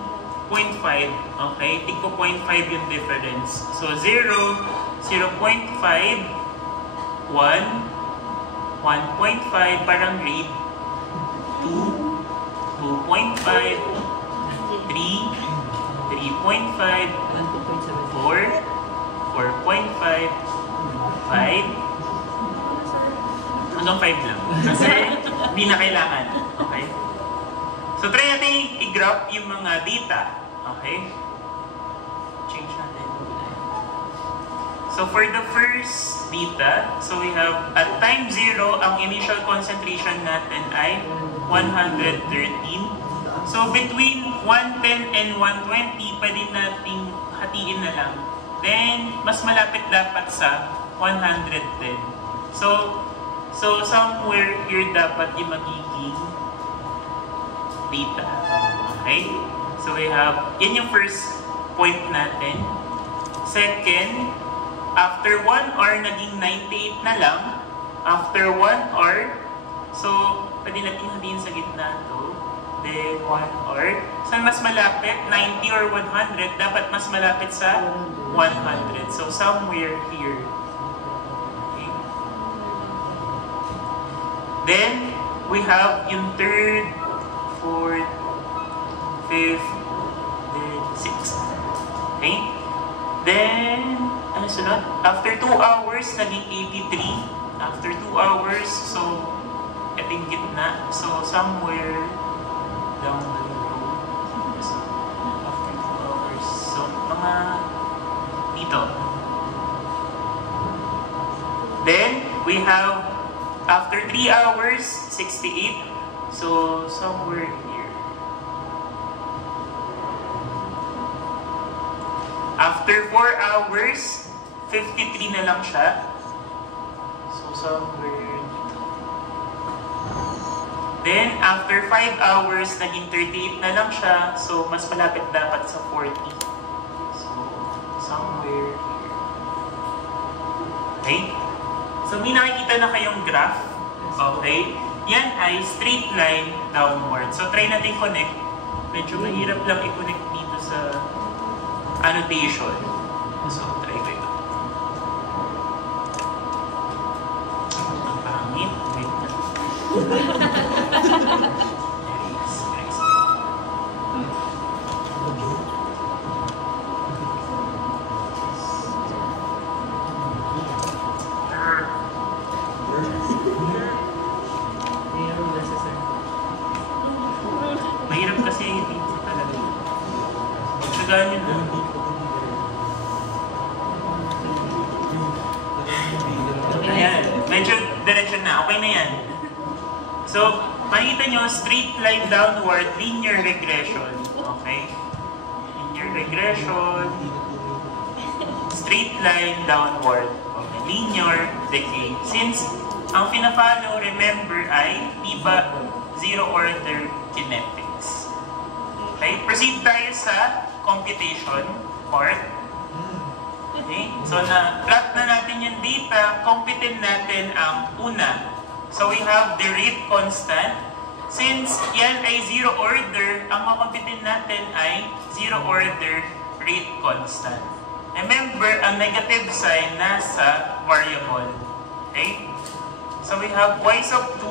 0.5. Okay? Tigpo 0.5 yung difference. So 0, 0.5, 1, 1.5 parang grade, 2, 2.5, 3, 3.5, 4, 4.5, 5, hanggang 5 lang. Kasi hindi na kailangan. Okay? So try natin i-graph yung mga data. Okay? Change natin. So for the first data, so we have at time 0, ang initial concentration natin ay 113. So between 110 and 120, pwede nating hatiin na lang. Then, mas malapit dapat sa 110. So somewhere here dapat yung magiging data. Okay? So we have, yun yung first point natin. Second, after 1 hour, naging 98 na lang. After 1 hour, so pwede natin hatiin sa gitna to. Then 1 hour. Saan mas malapit? 90 or 100? Dapat mas malapit sa 100. So somewhere here. Okay. Then, we have yung third, fourth, fifth, then sixth. Okay? Then, ano sunod? After 2 hours, naging 83. After 2 hours, so, ito yung gitna. So, somewhere down the road. So, after 2 hours. So, mga dito. Then, we have, after 3 hours, 68. So, somewhere here. After 4 hours, 53 na lang siya. So, somewhere dito. Then, after 5 hours, naging 38 na lang siya. So, mas malapit dapat sa 40. So, somewhere here. Okay? So, may nakikita na kayong graph. Okay? Yan ay straight line downward. So, try natin connect. Medyo mahirap lang i-connect dito sa annotation. So, try ko ito. Ang pangit. Wait na. Mahirap kasi dito talaga. Pagsagaan yun na. Ayan. Medyo direction na. Okay na yan. So, makikita nyo, straight line downward, linear regression. Okay? Linear regression. Straight line downward. Okay. Linear decay. Since ang pina-follow, remember, ay diba zero order kinetics. Okay? Proceed tayo sa computation part. Okay? So, na-plot na natin yung data. Computin natin ang una. So, we have the rate constant. Since yan ay zero order, ang makomputin natin ay zero order rate constant. Remember, ang negative sign nasa variable. Okay? So, we have y sub 2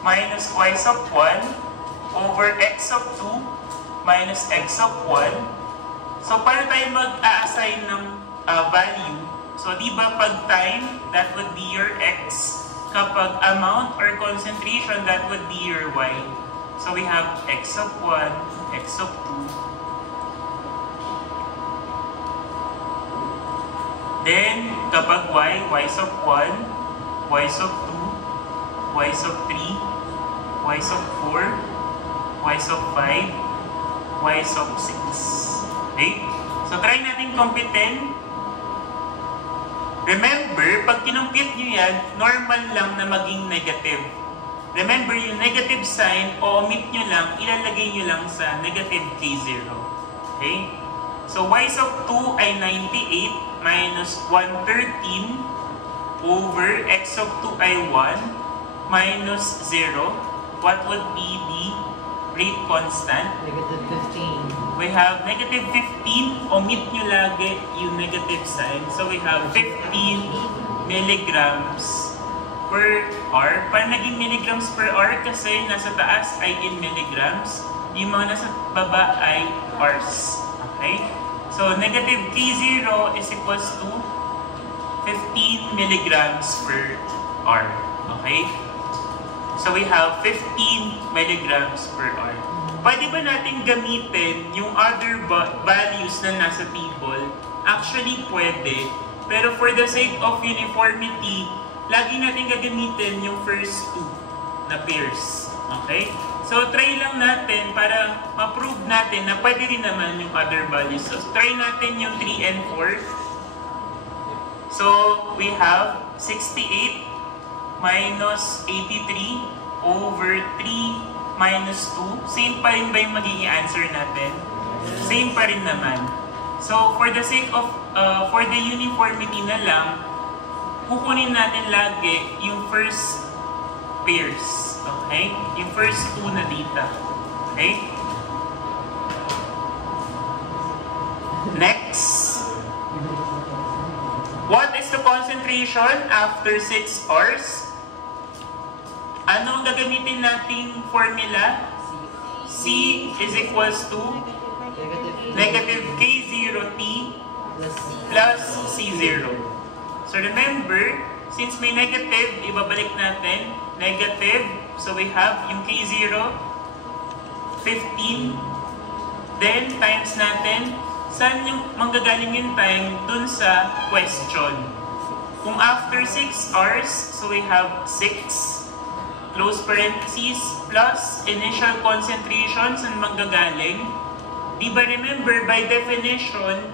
minus y sub 1 over x sub 2 minus x sub 1. So, paano tayo mag-a-assign ng value? So, di ba pag time, that would be your x. Kapag amount or concentration, that would be your y. So, we have x sub 1, x sub 2. Then, kapag y sub 1, y sub 2, y sub 3, y sub 4, y sub 5, y sub 6. Okay? So, try natin computin. Remember, pag kinumpute nyo yan, normal lang na maging negative. Remember, yung negative sign, o-omit nyo lang, ilalagay nyo lang sa negative k0. Okay? So, y sub 2 ay 98 minus 113 over x sub 2 ay 1 minus 0. What would be the rate constant? Negative 15. We have negative 15. Omit nyo lagi yung negative sign. So we have 15 milligrams per hour. Paano naging milligrams per hour? Kasi nasa taas ay in milligrams. Yung mga nasa baba ay hours. Okay? So negative K0 is equals to 15 milligrams per hour. Okay? So we have 15 milligrams per hour. Pwede ba natin gamitin yung other values na nasa table? Actually, pwede. Pero for the sake of uniformity, lagi natin gagamitin yung first two na pairs. Okay? So, try lang natin para ma-prove natin na pwede rin naman yung other values. So, try natin yung 3 and 4. So, we have 68 minus 83 over 3 minus 2. Same pa rin ba yung magiging answer natin? Same pa rin naman. So, for the sake of, for the uniformity na lang, kukunin natin lagi yung first pairs. Okay? Yung first two na data. Okay? Next. What is the concentration after 6 hours? Ano ang gagamitin nating formula? C is equals to negative K0T plus C0. So remember, since may negative, ibabalik natin. Negative, so we have yung K0, 15. Then, times natin. Saan yung manggagaling yung time? Dun sa question. Kung after 6 hours, so we have 6, close parentheses, plus initial concentration, saan manggagaling? Diba remember, by definition,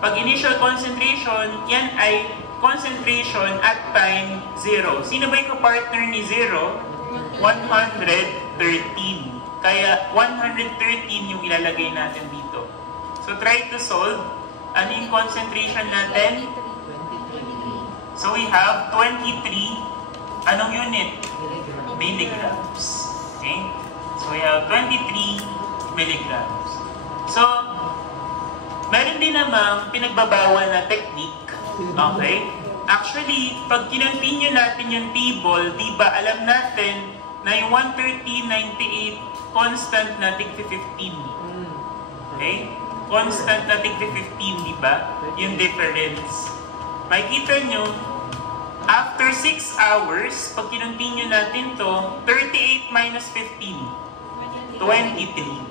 pag initial concentration, yan ay concentration at time 0. Sino ba yung partner ni 0? 113. Kaya 113 yung ilalagay natin dito. So try to solve. Ano yung concentration natin? So we have 23. Anong unit? Milligrams. Okay? So we have 23 milligrams. So, meron din namang pinagbabawal na technique. Okay? Actually, pag kinontinue natin yung table, di ba alam natin na yung 130, 98, constant na tig 15. Okay? Constant na tig 15, di ba? Yung difference. Makikita nyo, after 6 hours, pag kinontinue natin to, 38 minus 15, 23.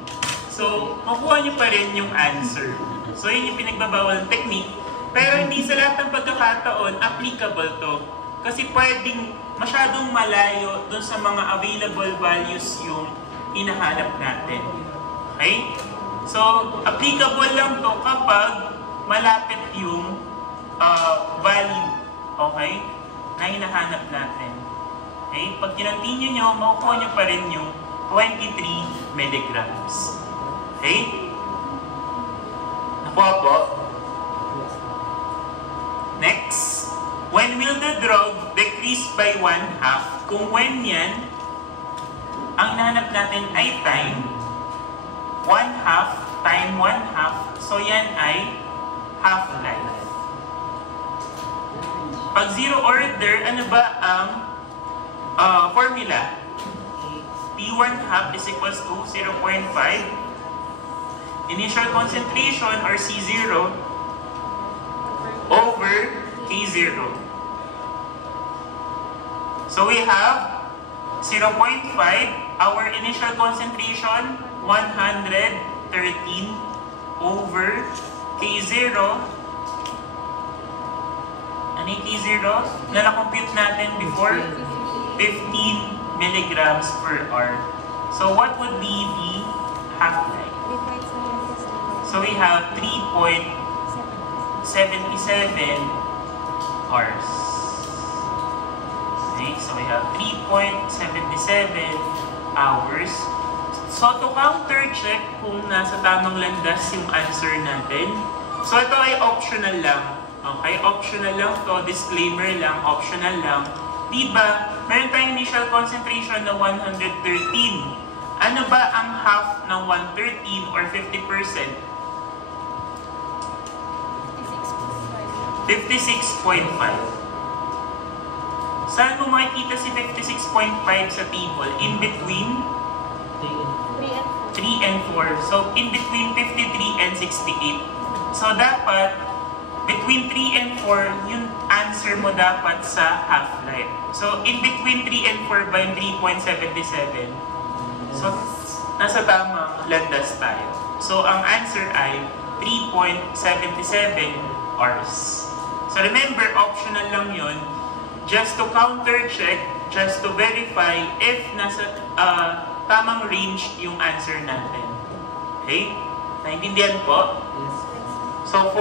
So, makuha nyo pa rin yung answer. So, yun yung pinagbabawal ng technique. Pero hindi sa lahat ng pagkakataon applicable to. Kasi pwedeng masyadong malayo dun sa mga available values yung hinahanap natin. Okay? So, applicable lang to kapag malapit yung value. Okay? Na hinahanap natin. Okay? Pag kinontinue nyo, makukuha nyo pa rin yung 23 milligrams. Okay? Nakuha po? Next, when will the drug decrease by 1/2? Kung when yan, ang nahanap natin ay time, 1/2 time 1/2, so yan ay half-life. Pag zero order, ano ba ang formula? T1/2 is equals to 0.5. Initial concentration or C0 over K0. So we have 0.5. Our initial concentration, 113 over K0. Ano yung K0? Na na-compute natin before? 15 milligrams per hour. So what would be the half-life? So we have 3.77 hours. Okay, so we have 3.77 hours. So to counter check kung nasa tamang landas yung answer natin. So ito ay optional lang. Okay, optional lang to, disclaimer lang, optional lang. Diba, meron tayong initial concentration na 113. Ano ba ang half ng 113 or 50%? 56.5. Saan mo makikita si 56.5 sa table? In between 3 and 4. So, in between 53 and 68. So, dapat, between 3 and 4, yung answer mo dapat sa half-life. So, in between 3 and 4 ba yung 3.77? So, nasa tamang landas tayo. So, ang answer ay 3.77 Rs. So remember, optional lang yun. Just to counter-check, just to verify if nasa tamang range yung answer natin. Okay? Naintindihan po? Yes. So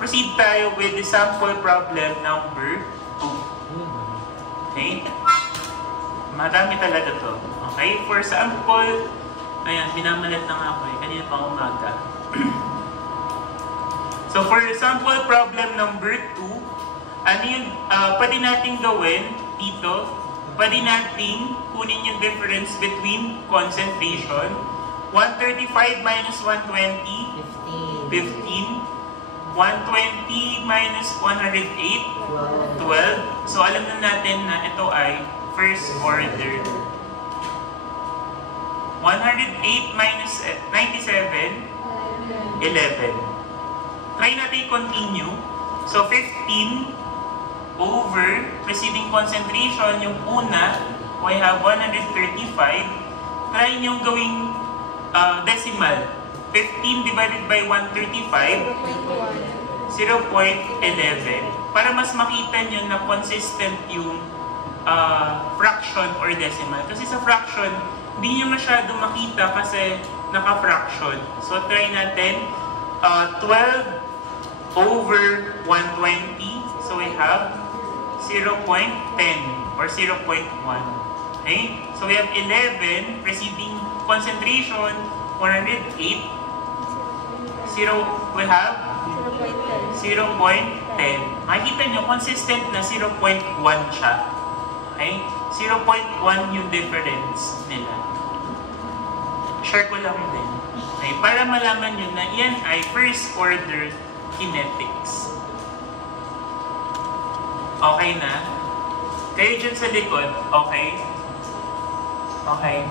proceed tayo with the sample problem number 2. Okay? Marami talaga to. Okay? For sample, ayan, binamalat na nga ako eh. Kanina pa umaga. So for sample problem number 2, ano yung pwede nating gawin dito? Pwede nating kunin yung difference between concentration. 135 minus 120, 15. 120 minus 108, 12. So alam na natin na ito ay first order. 108 minus 97, 11. Try natin continue. So 15 over preceding concentration, yung una, we have 135. Try nyo gawing decimal. 15 divided by 135, 0.11. Para mas makita nyo na consistent yung fraction or decimal. Kasi sa fraction, hindi nyo masyado makita kasi naka-fraction. So try natin 12 over 120. So we have 0.10 or 0.1. Okay? So we have 11 preceding concentration, 108. We have 0.10. Makikita nyo, consistent na 0.1 siya. Okay? 0.1 yung difference nila. Share ko lang din. Okay? Para malaman nyo na yan ay first order kinetics. Okay na? Kayo dyan sa likod, okay? Okay?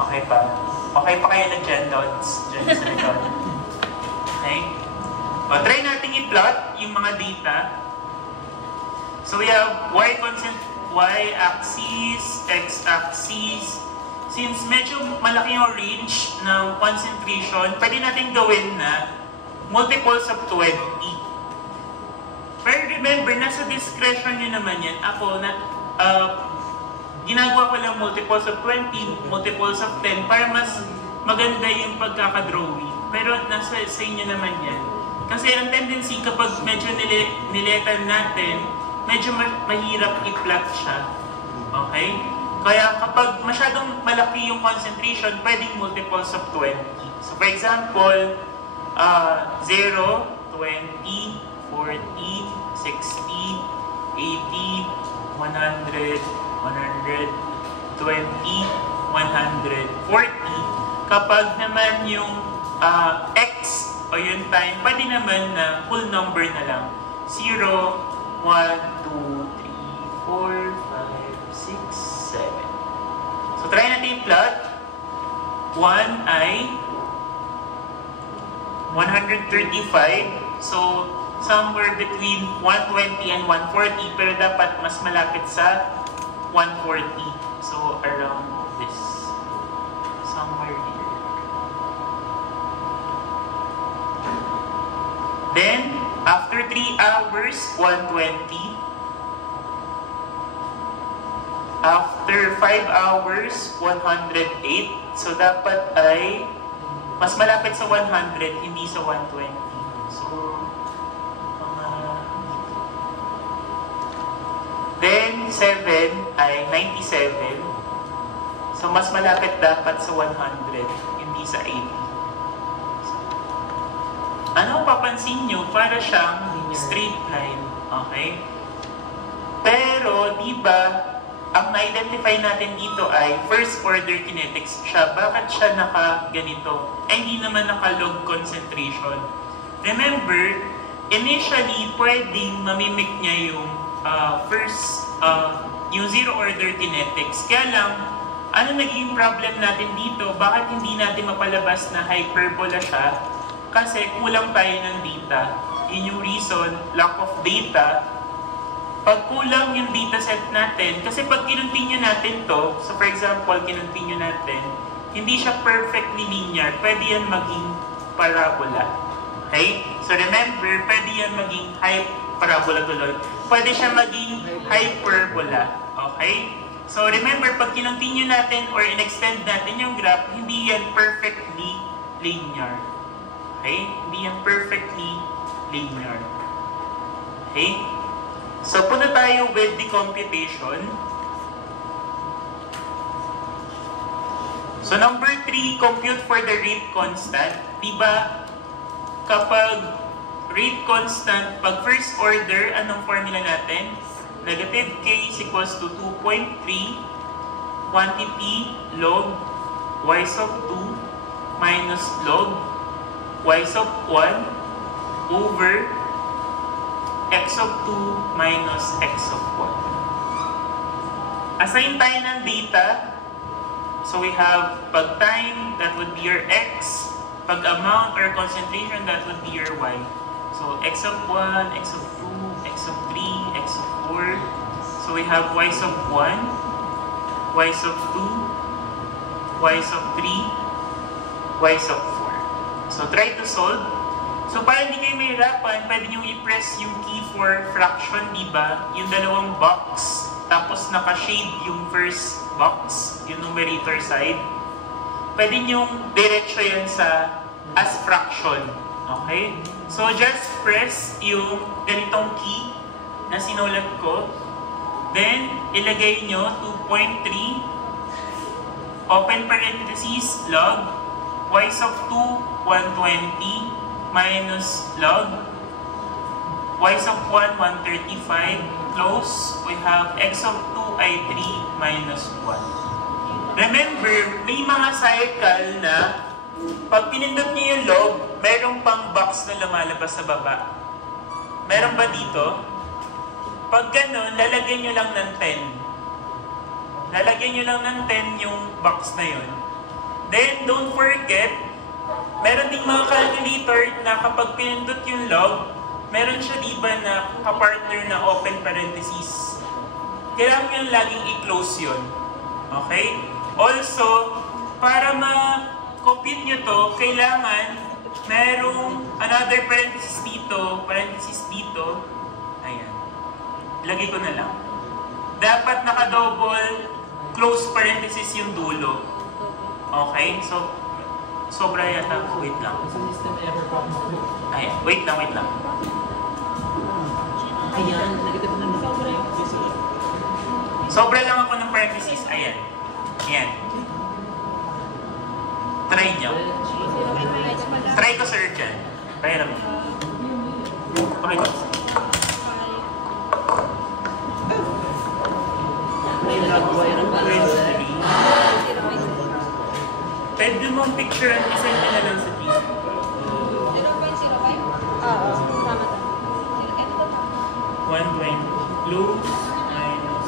Okay pa? Okay pa kayo na dyan, Lods? Dyan sa likod. Okay? O, try natin i-plot yung mga data. So we have y-axis, x-axis. Since medyo malaki yung range ng concentration, pwede natin gawin na multiples of 20. Pero remember, nasa discretion nyo naman yan. Ako, ginagawa ko lang multiples of 20, multiples of 10 para mas maganda yung pagkakadrawing. Pero nasa sa inyo naman yan. Kasi ang tendency kapag medyo niletan natin, medyo mahirap i-plot siya. Okay? Kaya kapag masyadong malaki yung concentration, pwedeng multiples of 20. So for example, 0, 20, 40, 60, 80, 100, 120, 140. Kapag naman yung x o yung time, pwede naman na whole number na lang. 0, 1, 2, 3, 4, 5, 6, 7. So try natin i-plot. 1 ay 135. So somewhere between 120 and 140, pero dapat mas malapit sa 140. So around this. Somewhere here. Then, after 3 hours, 120. After 5 hours, 108. So dapat ay mas malapit sa 100, hindi sa 120. So, then, 7 ay 97. So, mas malapit dapat sa 100, hindi sa 80. Ano papansin nyo? Para siyang straight line. Okay? Pero, di ba, ang na-identify natin dito ay first order kinetics siya. Bakit siya naka-ganito? Hindi naman naka-log concentration. Remember, initially, pwedeng mamimik niya yung yung zero order kinetics. Kaya lang, ano naging problem natin dito? Bakit hindi natin mapalabas na hyperbola siya? Kasi kulang tayo ng data. Yun yung reason, lack of data. Pag kulang yung dataset natin, kasi pag kinontinue natin to, so for example, kinontinue natin, hindi siya perfectly linear. Pwede yan maging parabola. Okay? So So remember, pwede yan maging parabola tuloy. Pwede siya maging hyperbola. Okay? So remember, pag kinontinue natin or in-extend natin yung graph, hindi yan perfectly linear. Okay? Hindi yan perfectly linear. Okay? So punta tayo with the computation. So number 3, compute for the rate constant. Diba, kapag rate constant, pag first order, anong formula natin? Negative k is equals to 2.3 quantity log y sub 2 minus log y sub 1 over x sub 2 minus x sub 1. Assign tayo ng data. So we have pag time, that would be your x. Pag amount or concentration, that would be your y. So x sub 1, x sub 2, x sub 3, x sub 4. So we have y sub 1, y sub 2, y sub 3, y sub 4. So try to solve. So para hindi kayo mahirapan, pwede nyo i-press yung key for fraction, diba? Yung dalawang box. Tapos naka-shade yung first box, yung numerator side. Pwede nyong diretso yan sa as fraction. Okay? So just press yung ganitong key na sinulat ko. Then, ilagay nyo 2.3 open parenthesis log y sub 2 120 minus log y sub 1 135 close, we have x of 2 ay 3 minus 1. Remember, may mga cycle na pag pinindot niyo yung log, merong pang box na lumalabas sa baba. Meron ba dito? Pag ganun, lalagyan nyo lang ng 10. Lalagyan nyo lang ng 10 yung box na yun. Then, don't forget, meron ding mga calculator na kapag pinindot yung log, meron siya diba na kapartner na open parenthesis. Kailangan nyo laging i-close yun. Okay? Also, para ma-compute nyo to, kailangan merong another parenthesis dito. Ayan. Lagay ko na lang. Dapat naka-double close parenthesis yung dulo. Okay? So, sobra yata. Wait lang. Ayan. Wait lang. Ayan, negative na sobra. Sobra lang ako ng parenthesis. Ayan. Ayan. Try nyo. Try ko, sir, dyan. Try lang. Okay. Pwede mong picture at isend ka na lang sa team. 0.05? Oo, tama. 120. Close. Minus.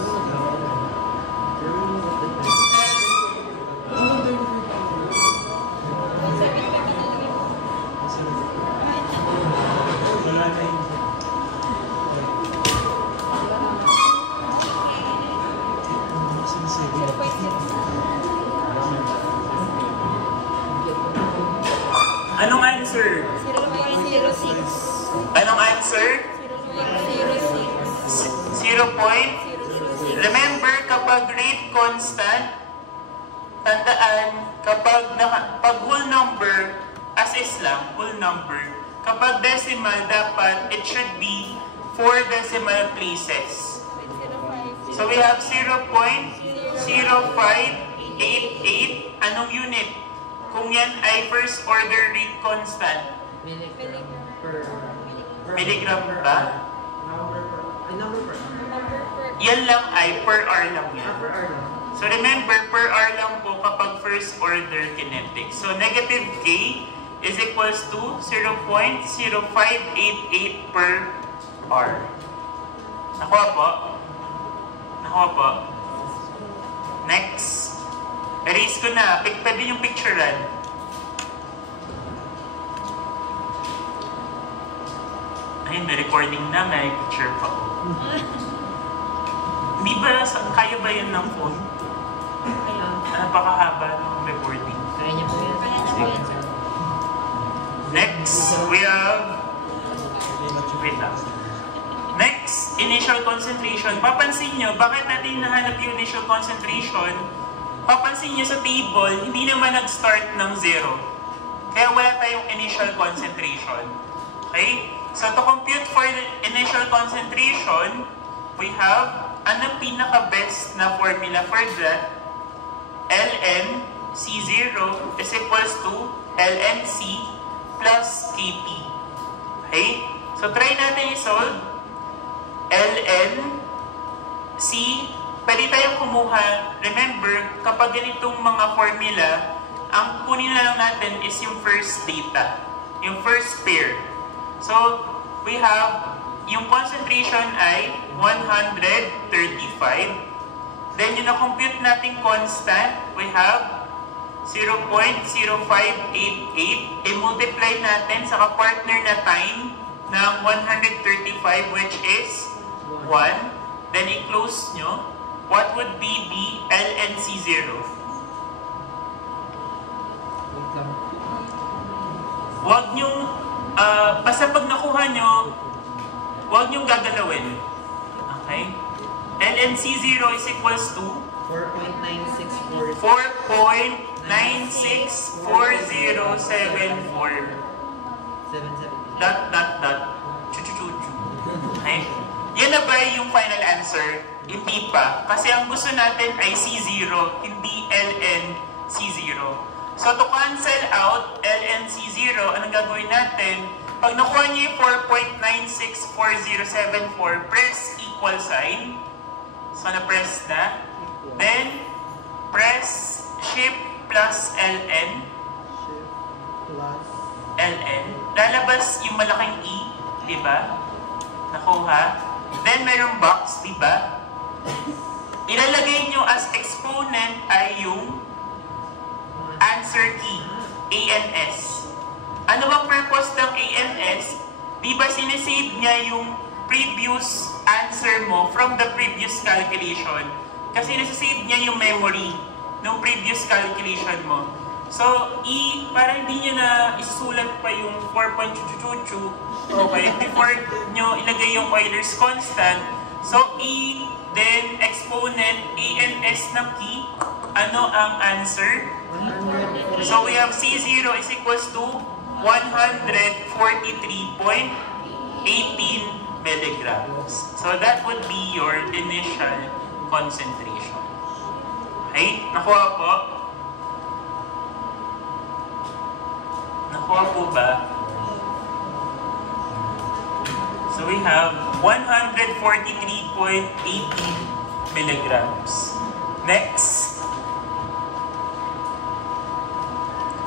Anong answer? 0.06. Anong answer? 0 point? Remember, kapag rate constant, tandaan, pag whole number, as is lang, whole number, kapag decimal, dapat it should be 4 decimal places. So we have 0.0588. Anong unit? Kung yan ay first order rate constant. Milligram ba? Number per. Yan lang ay per hour lang yan. Per hour lang. So remember, per hour lang po kapag first order kinetics. So negative k is equals to 0.0588 per hour. Nakuha po? Nakuha po? Next. Erase ko na. Pwede yung picturean. Ayun, may recording na. May picture pa ko. Hindi ba, kaya ba yun ng phone? Napakahaba ng recording. Kaya niya po yan. Next, we have initial concentration, papansin nyo, bakit natin nahanap yung initial concentration? Papansin nyo sa table, hindi naman nag-start ng 0. Kaya wala tayong initial concentration. Okay? So to compute for the initial concentration, we have, anong pinaka-best na formula for that? ln C0 is equals to ln C plus Kp. Okay? So try natin i-solve. ln C, pwede tayong kumuha. Remember, kapag ganitong mga formula, ang kunin na lang natin is yung first data, yung first pair. So, we have, yung concentration ay 135. Then, yung na-compute nating constant, we have 0.0588. I-multiply natin sa kapartner na time ng 135, which is 1. Then, i-close nyo. What would be the ln C0? Huwag nyong, basta pag nakuha nyo, huwag nyong gagalawin. Okay? ln C0 is equals to 4.9640. 4.964074. Dot. Chuchuchuchu. Okay? Yan na ba yung final answer? Hindi pa. Kasi ang gusto natin ay C0, hindi ln C0. So to cancel out ln C0, anong gagawin natin? Pag nakuha niyo yung 4.964074, press equal sign. So na-press na. Then, press shift plus ln. Shift plus ln. Lalabas yung malaking E, di ba? Nakuha. Then, merong box, di ba? Ilalagay nyo as exponent ay yung answer key, ANS. Ano bang purpose ng ANS? Di ba sinesave niya yung previous answer mo from the previous calculation? Kasi nasasave niya yung memory ng previous calculation mo. So, para hindi niya na isusulat pa yung 4.chuchuchuchu, okay, before nyo ilagay yung Euler's constant, so then exponent, ANS na key, ano ang answer? So, we have C0 is equals to 143.18 milligrams. So, that would be your initial concentration. Okay? Nakuha po? Nakuha po ba? So, we have 143.18 milligrams. Next.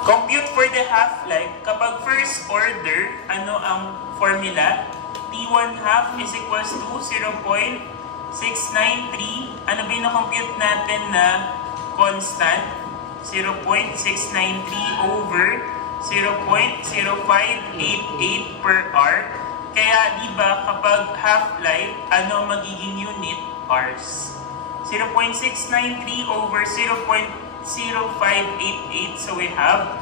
Compute for the half-life. Kapag first order, ano ang formula? T1 half is equals to 0.693. Ano ba yung na-compute natin na constant? 0.693 over 0.0588 per hour. Kaya di ba kapag half-life, ano magiging unit? Hours. 0.693 over 0.0588. So we have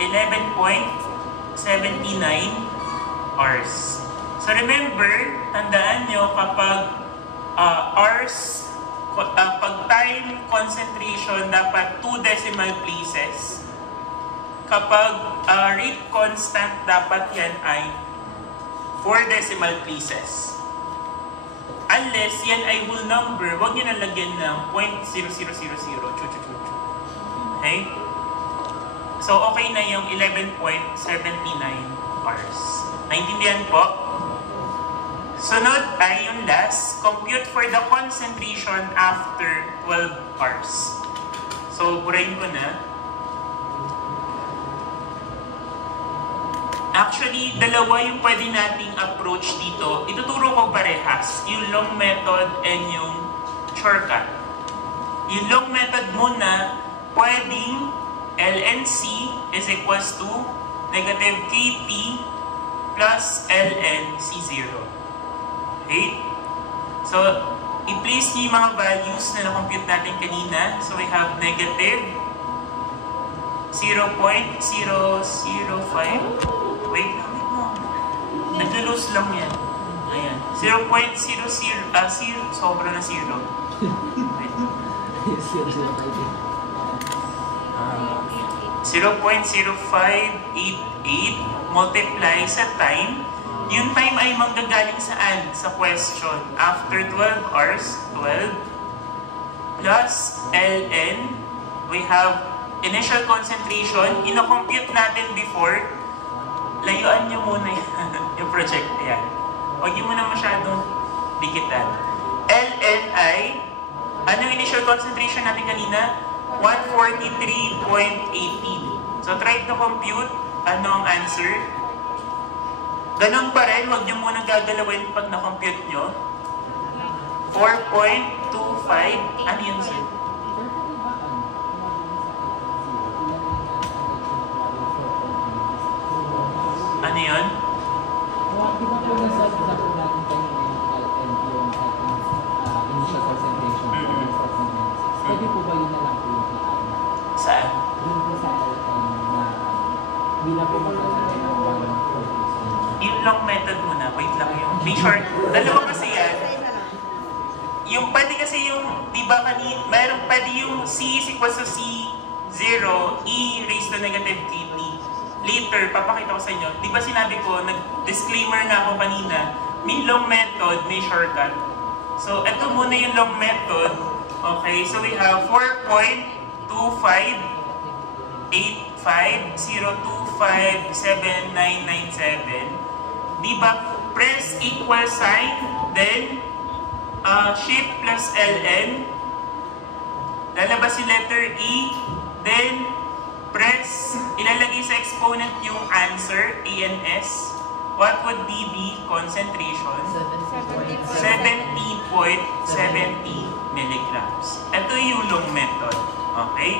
11.79 hours. So remember, tandaan nyo kapag hours, pag time concentration, dapat 2 decimal places. Kapag rate constant, dapat yan ay 4 decimal places. Unless yan ay whole number, huwag nyo nalagyan ng 0.0000. Okay? So, okay na yung 11.79 hours. Naintindihan po? Sunod ay yung last, compute for the concentration after 12 hours. So, burahin ko na. Actually, dalawa yung pwede nating approach dito. Ituturo ko parehas, yung long method and yung shortcut. Yung long method muna, pwedeng lnC is equals to negative Kp plus ln C0. Okay? So, i-place niyo yung mga values na na-compute natin kanina. So, we have negative 0.005. Wait lang. Nag-lose lang yan. Ayan. 0.00, sobra na 0. 0.0588 multiply sa time. Yung time ay manggagaling saan? Sa question. After 12 hours, 12 plus ln, we have initial concentration. Ino-compute natin before. Layuan nyo muna yung project. Ayan. Huwag nyo muna masyadong dikitan. ln ay, anong initial concentration natin kanina? 143.18. So try to compute. Ano ang answer? Ganun pa rin, huwag nyo muna gagalawin pag na-compute nyo. 4.25. Ano yun, sir? Ano yun? Di ba po nasa example natin tayo yung initial concentration? Pwede po ba yun na lang po yung kitain? Saan? Yun po sa LN na bilang po mag-concentrate ng 140. Yung long method muna. Wait lang yung be short. Dalawa kasi yan. Yung pwede kasi yung, di ba kanina, mayroong pwede yung C is equals to C0, E raised to negative KT. Later, papakita ko sa inyo. Di ba sinabi ko, nag-disclaimer na ako kanina, may long method, may shortcut. So, ito muna yung long method. Okay, so we have 4.25850257997. Di ba, press equal sign, then shift plus ln. Lalabas yung letter E, then press, ilalagay sa exponent yung answer, ANS. What would be the concentration? 70.70 milligrams. Ito yung long method. Okay?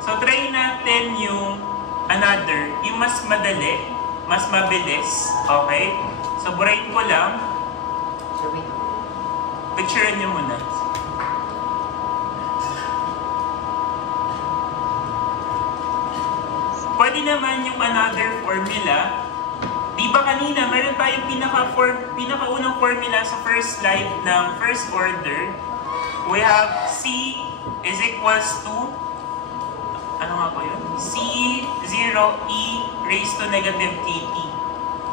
So, try natin yung another, yung mas madali, mas mabilis. Okay? So, burahin ko lang. Picturean nyo muna. Pwede naman yung another formula. Di ba kanina, meron tayong pinakaunang formula sa first slide ng first order. We have C is equals to, ano nga po yun? C0E raised to negative KT.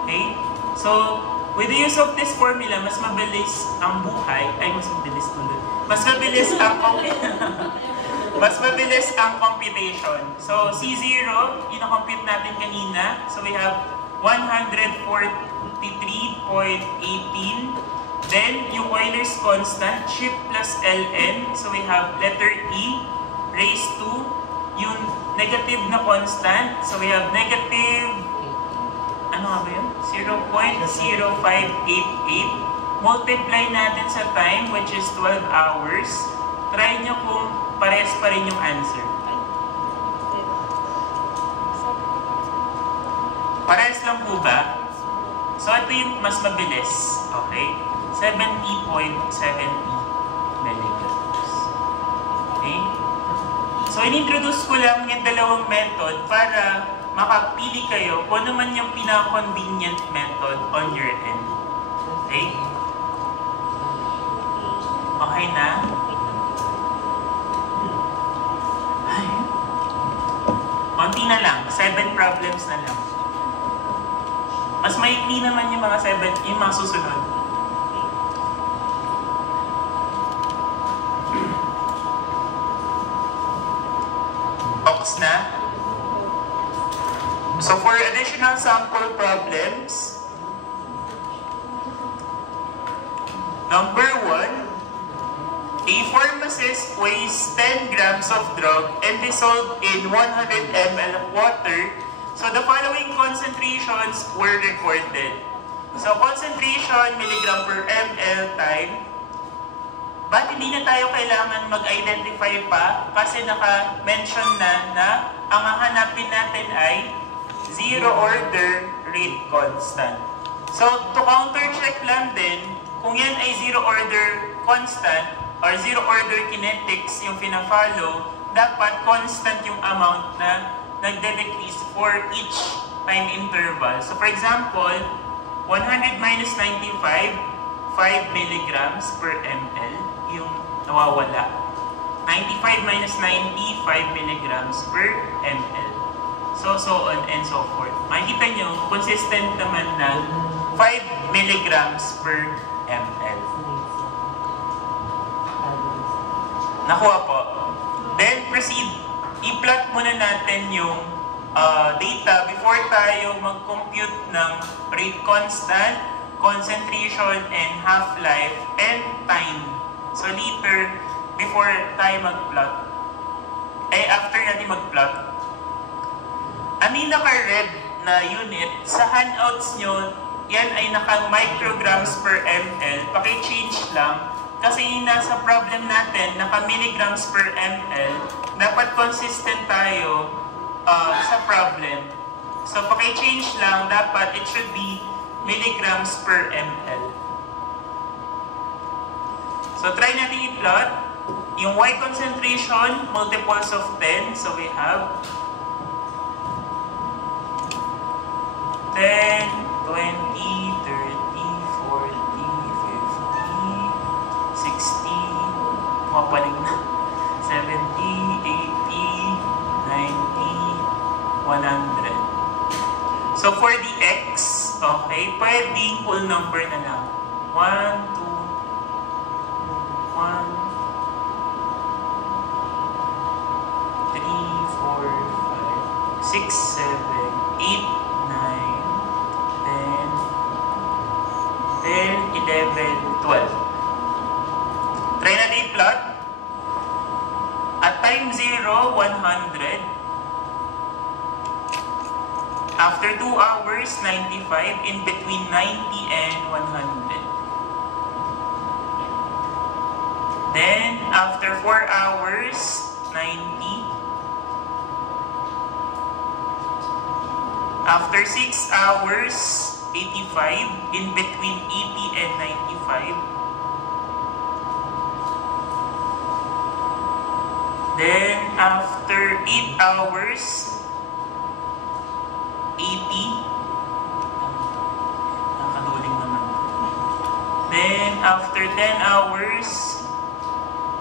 Okay? So, with the use of this formula, mas mabilis ang buhay. Ay, mas mabilis tuloy. Mas mabilis ang mas mabilis ang computation. So, C0, ino-compute natin kanina. So, we have 143.18. Then, yung Euler's constant, shift plus ln. So, we have letter E raised to yung negative na constant. So, we have negative, ano nga ba yun? 0.0588. Multiply natin sa time, which is 12 hours. Try nyo kung parehas pa rin yung answer. Parehas lang po ba? So, ito yung mas mabilis. Okay? 70.70 milligrams. Okay? So, in-introduce ko lang yung dalawang method para makapili kayo kung ano man yung pinaka-convenient method on your end. Okay? Okay na? Konti na lang. 7 problems na lang. Mas maikli naman yung mga 7, yung mga susunod. Ox na? So for additional sample problems, number 1, a pharmacist weighs 10 grams of drug and dissolved in 100 ml of water. So the following concentrations were recorded. So concentration, milligram per ml time. Ba't hindi na tayo kailangan mag-identify pa? Kasi naka-mention na ang hahanapin natin ay zero order rate constant. So to counter-check lang din, kung yan ay zero order constant, or zero order kinetics yung pina-follow, dapat constant yung amount na nagde-decrease for each time interval. So for example, 100 minus 95, 5 milligrams per ml yung nawawala. 95 minus 90, 5 milligrams per ml. So on and so forth. Makikita nyo, consistent naman na 5 milligrams per ml. Nakuha po. Then proceed. I-plot muna natin yung data before tayo mag-compute ng rate constant, concentration, and half-life, and time. So later, before tayo mag-plot, after natin mag-plot, ang naka-red na unit, sa handouts nyo, yan ay naka-micrograms per ml. Paki-change lang. Kasi nasa problem natin, naka-milligrams per ml, dapat consistent tayo sa problem. So, paki-change lang, dapat it should be milligrams per ml. So, try natin i-plot. Yung Y concentration, multiples of 10. So, we have 10, 20, 30, 40, 50, 60, mapaling na. 70, 80, 90, 100. So, for the X, okay, pwedeng whole number na lang. 1, 2, 1, 3, 4, 5, 6, 7, 8, 10, 11, 12. Try natin i-plot. At time 0, 100. After 2 hours, 95. In between 90 and 100. Then, after 4 hours, 90. After 6 hours, 85, in between 80 and 95. Then, after 8 hours, 80. Nakaduling naman. Then, after 10 hours,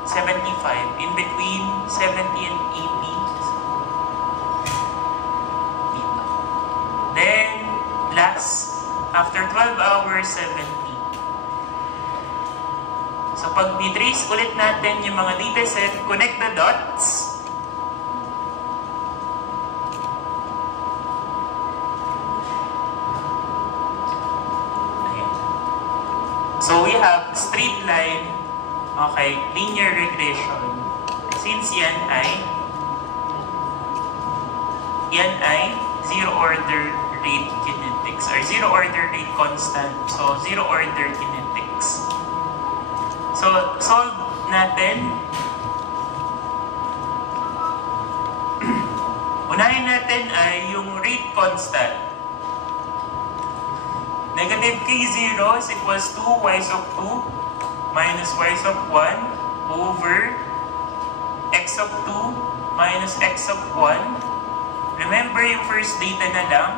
75. In between 70 and 80. Then, last, after 12 hours, 70. So, pag i-trace ulit natin yung mga dataset, connect the dots. Ayan. So, we have straight line, okay, linear regression. Since yan ay zero order rate kinetics or zero order rate constant. So, zero order kinetics. So, solve natin. Unahin natin ay yung rate constant. Negative k0 is equals to y sub 2 minus y sub 1 over x sub 2 minus x sub 1. Remember yung first data na lang.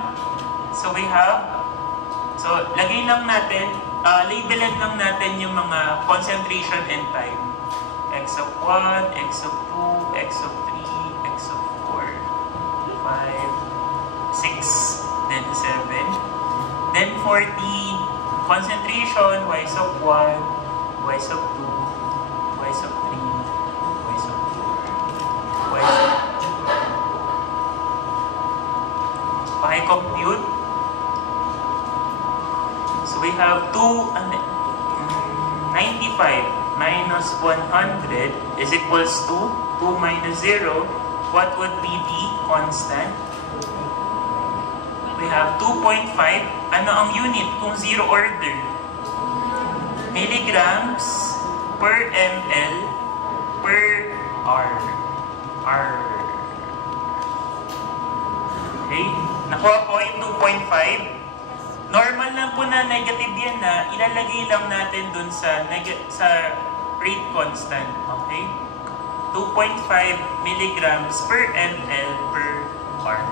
So we have, so lagay lang natin, labelan lang natin yung mga concentration and time. X sub 1, x sub 2, x sub 3, x sub 4, 5, 6, then 7. Then for the concentration, y sub 1, y sub 2, y sub 3, y sub 4, y sub 2. Compute. So we have 95 minus 100 is equals to 2 minus 0. What would be the constant? We have 2.5. Ano ang unit kung zero order? Milligrams per ml per R. Okay? Nakuha po yung 2.5. Normal lang po na negative yan na ilalagay lang natin dun sa rate constant. Okay? 2.5 milligrams per ml per R.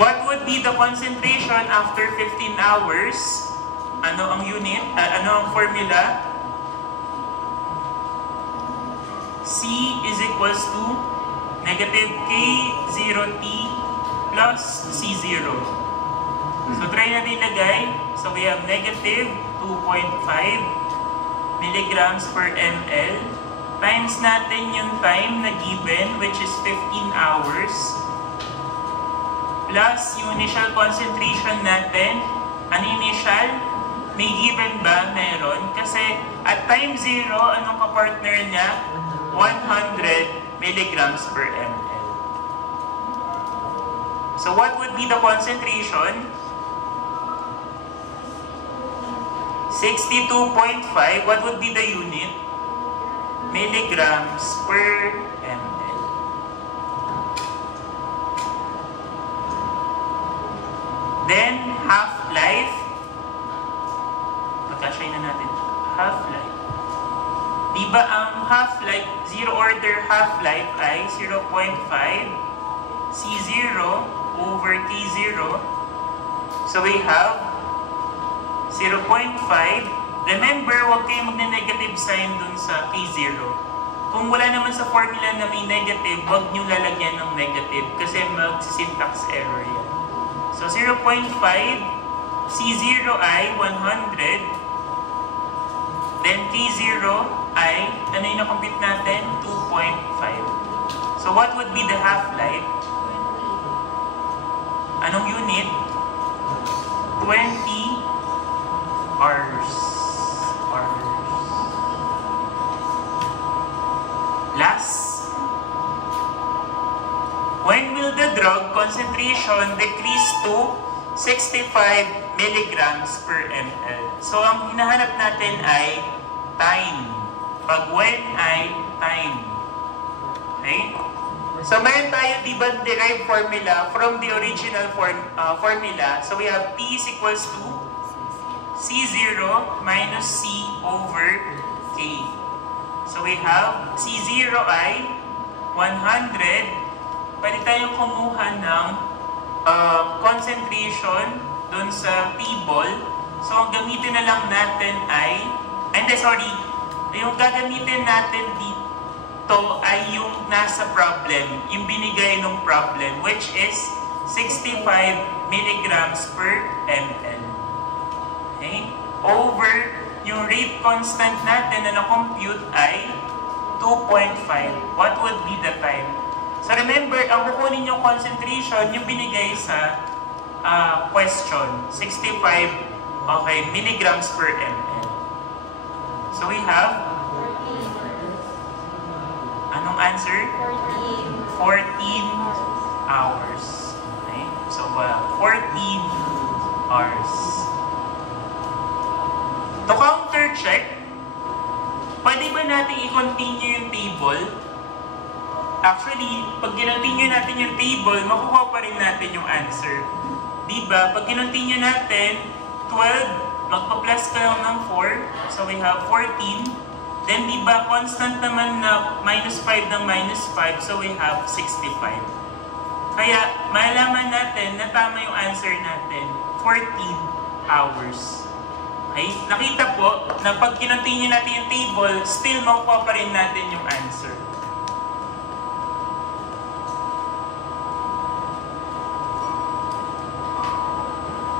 What would be the concentration after 15 hours? Ano ang unit? Ano ang formula? C is equals to negative K0T plus C0. So try natin ilagay. So we have negative 2.5 milligrams per ml times natin yung time na given, which is 15 hours, plus yung initial concentration natin. Ano initial? May given ba? Meron. Kasi at time 0, anong kapartner niya? 100 milligrams per ml. So what would be the concentration? 62.5. What would be the unit? Milligrams per ml. Then, half-life. Magkasya na natin. Half-life. Diba ang half-life, zero order half-life ay 0.5 C0 over T0. So we have 0.5. Remember, huwag kayong magne-negative sign dun sa K0. Kung wala naman sa formula na may negative, huwag nyo lalagyan ng negative kasi mag-syntax error yan. So 0.5, C0 ay 100, then K0 ay, ano yung na-compute natin? 2.5. So what would be the half-life? Anong unit? 20 hours. Last. When will the drug concentration decrease to 65 milligrams per ml? So ang hinahanap natin ay time. Pag when ay time. Okay? So meron tayo, di ba, derived formula from the original formula. So we have T is equals to C0 minus C over K. So we have C0 ay 100. Pwede tayong kumuha ng concentration dun sa T-ball. So ang gamitin na lang natin ay, yung gagamitin natin dito ay yung nasa problem, yung binigay ng problem, which is 65 milligrams per ml. Okay? Over yung rate constant natin na na-compute ay 2.5. What would be the time? So remember, ang kukunin yung concentration, yung binigay sa question, 65 milligrams per ml. So we have, anong answer? 14 hours. Okay? So 14 hours. To counter-check, pwede ba natin i-continue yung table? Actually, pag kinontinue natin yung table, makukuha pa rin natin yung answer. Diba? Pag kinontinue natin, 12, magpa-plus ka lang ng 4. So we have 14. Then diba, constant naman na minus 5 ng minus 5. So we have 65. Kaya, malaman natin na tama yung answer natin. 14 hours. Okay? Nakita po na pag kinontinue natin yung table, still makukuha pa rin natin yung answer.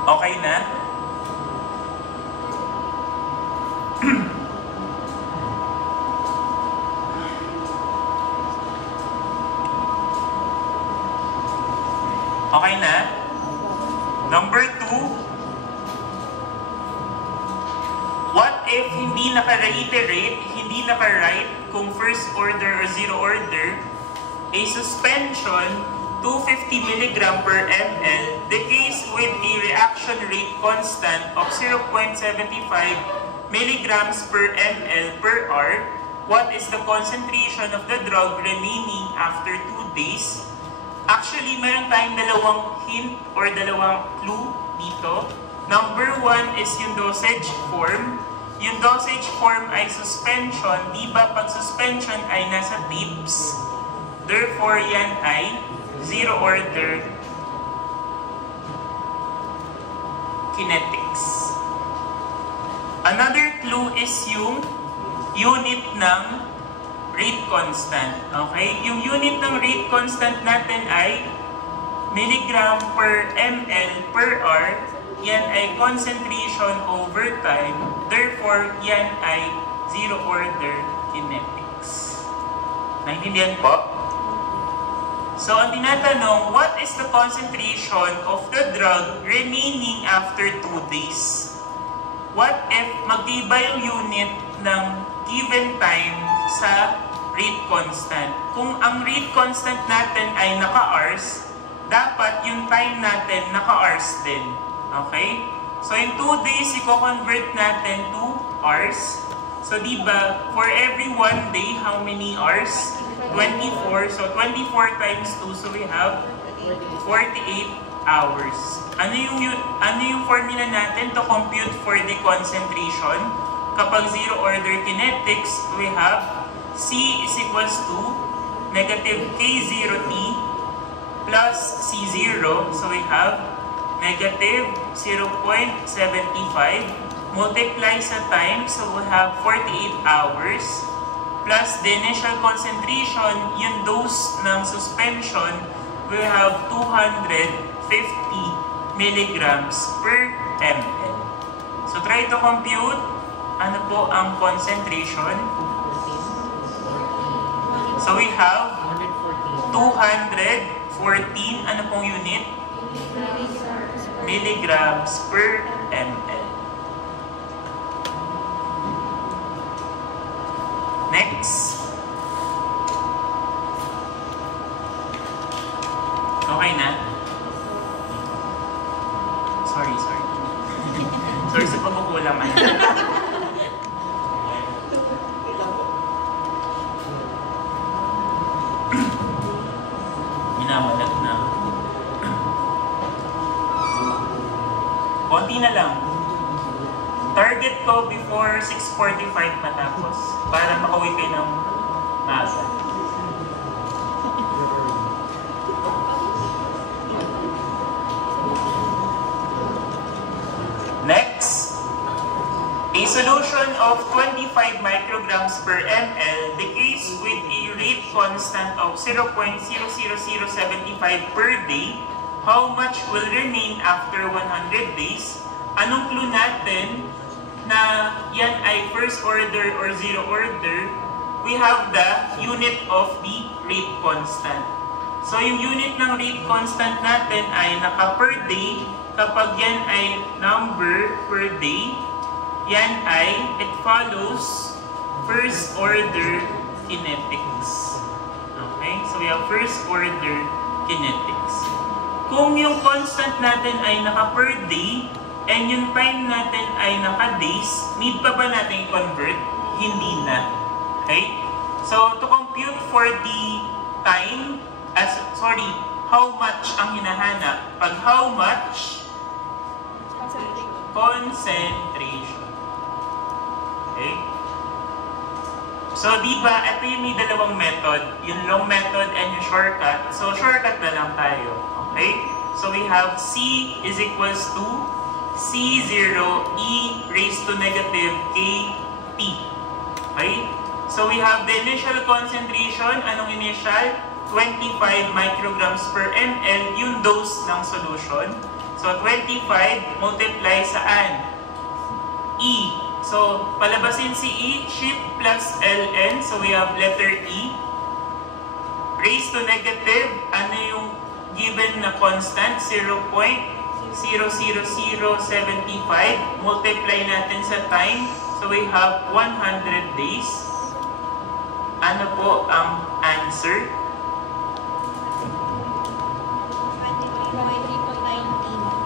Okay na? Okay na? Number 2. What if hindi naka-reiterate, hindi naka-write kung first order or zero order, a suspension 250 mg per ml decays with a reaction rate constant of 0.75 mg per ml per hour. What is the concentration of the drug remaining after 2 days? Actually, meron tayong dalawang hint or dalawang clue dito. Number 1 is yung dosage form. Yung dosage form ay suspension. Di ba pag suspension ay nasa tips? Therefore, yan ay zero order kinetics. Another clue is yung unit ng rate constant. Okay? Yung unit ng rate constant natin ay milligram per ml per hour. Yan ay concentration over time. Therefore, yan ay zero order kinetics. Naintindihan po? So, ang tinatanong, what is the concentration of the drug remaining after 2 days? What if magdiba yung unit ng given time sa rate constant? Kung ang rate constant natin ay naka-hours, dapat yung time natin naka-hours din. Okay? So, in 2 days, i-convert natin to hours. So, diba, for every 1 day, how many hours? 24. So, 24 times 2, so we have 48 hours. Ano yung formula natin to compute for the concentration? Kapag zero order kinetics, we have C is equals to negative K0T plus C0. So, we have negative 0.75 multiply sa time. So, we have 48 hours. Plus the initial concentration, yung dose ng suspension, we have 250 milligrams per ml. So try to compute ano po ang concentration. So we have 214, ano pong unit? Milligrams per ml. Next. Okay na? Sorry. Sorry sa pagkukulang. Minamalag na. Konti na lang. Target ko before 6:45 matapos para makauwi kayo ng maaga. Next, a solution of 25 micrograms per ml decays with a rate constant of 0.00075 per day. How much will remain after 100 days? Anong clue natin na yan ay first order or zero order? We have the unit of the rate constant. So yung unit ng rate constant natin ay naka per day. Kapag yan ay number per day, yan ay, it follows first order kinetics. Okay? So we have first order kinetics. Kung yung constant natin ay naka per day, and yung time natin ay naka-days, need pa ba natin i-convert? Hindi na. Okay? So, to compute for the time, how much ang hinahanap? Pag how much? Concentration. Okay? So, di ba, ito yung may dalawang method. Yung long method and yung shortcut. So, shortcut na lang tayo. Okay? So, we have C is equals to C0 e raised to negative KT. Okay? So we have the initial concentration. Anong initial? 25 micrograms per ml, yung dose ng solution. So 25 multiply saan? E. So palabasin si E, shift plus ln. So we have letter E. Raised to negative, ano yung given na constant? 0.00075. Multiply natin sa time. So we have 100 days. Ano po ang answer?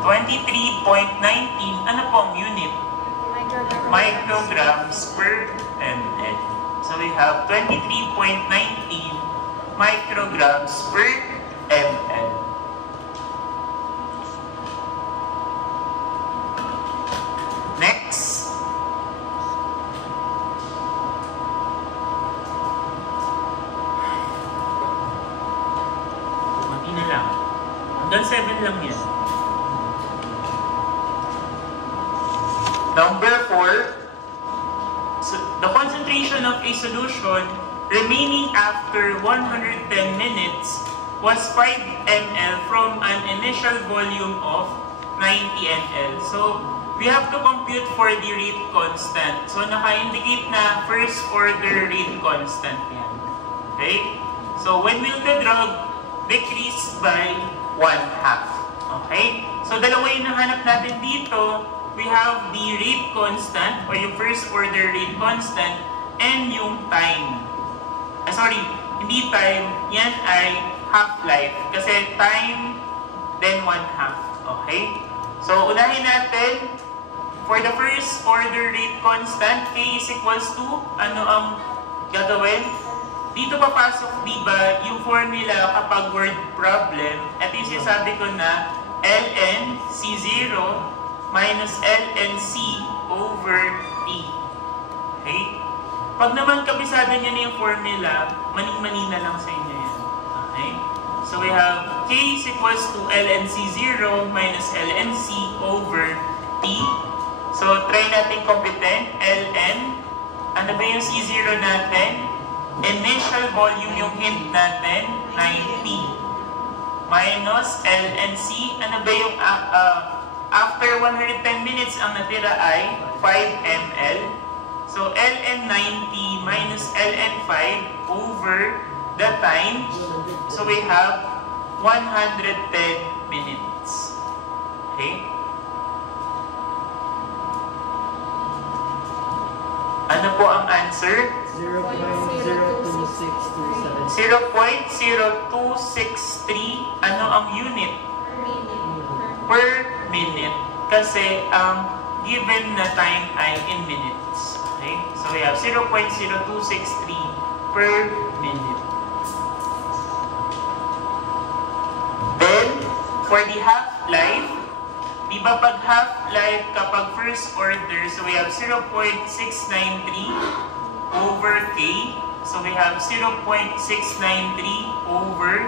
23.19. Ano po ang unit? Micrograms per ml. So we have 23.19 micrograms per ml. Next. Kunti na lang. Hanggang 7 lang yan. Number 4, so the concentration of a solution remaining after 110 minutes was 5 ml from an initial volume of 90 ml. So, we have to compute for the rate constant. So, naka-indicate na first order rate constant yan. Okay? So, when will the drug decrease by 1/2? Okay? So, dalawa yung nahanap natin dito. We have the rate constant or yung first order rate constant and yung time. Sorry, hindi time. Yan ay half-life. Kasi time, then 1/2. Okay? So, unahin natin. For the first order rate constant, K is equals to, ano ang gagawin? Dito papasok, diba, yung formula kapag word problem. Ito yung sinasabi ko na ln C0 minus ln C over T. Okay? Pag naman kabisado nyo na yung formula, maning-mani na lang sa inyo yan. Okay? So we have K is equals to ln C0 minus ln C over T. So try natin computin. ln, ano ba yung C0 natin? Initial volume yung hint natin, 90. Minus ln C, ano ba yung after 110 minutes ang natira ay 5 ml. So ln 90 minus ln 5 over the time. So we have 110 minutes. Okay? Ano po ang answer? 0.0263. 0.0263. Ano ang unit? Per minute. Kasi ang given na time ay in minutes. Okay? So we have 0.0263 per minute. Then, for the half-life, di ba pag half-life kapag first order, so we have 0.693 over K. So we have 0.693 over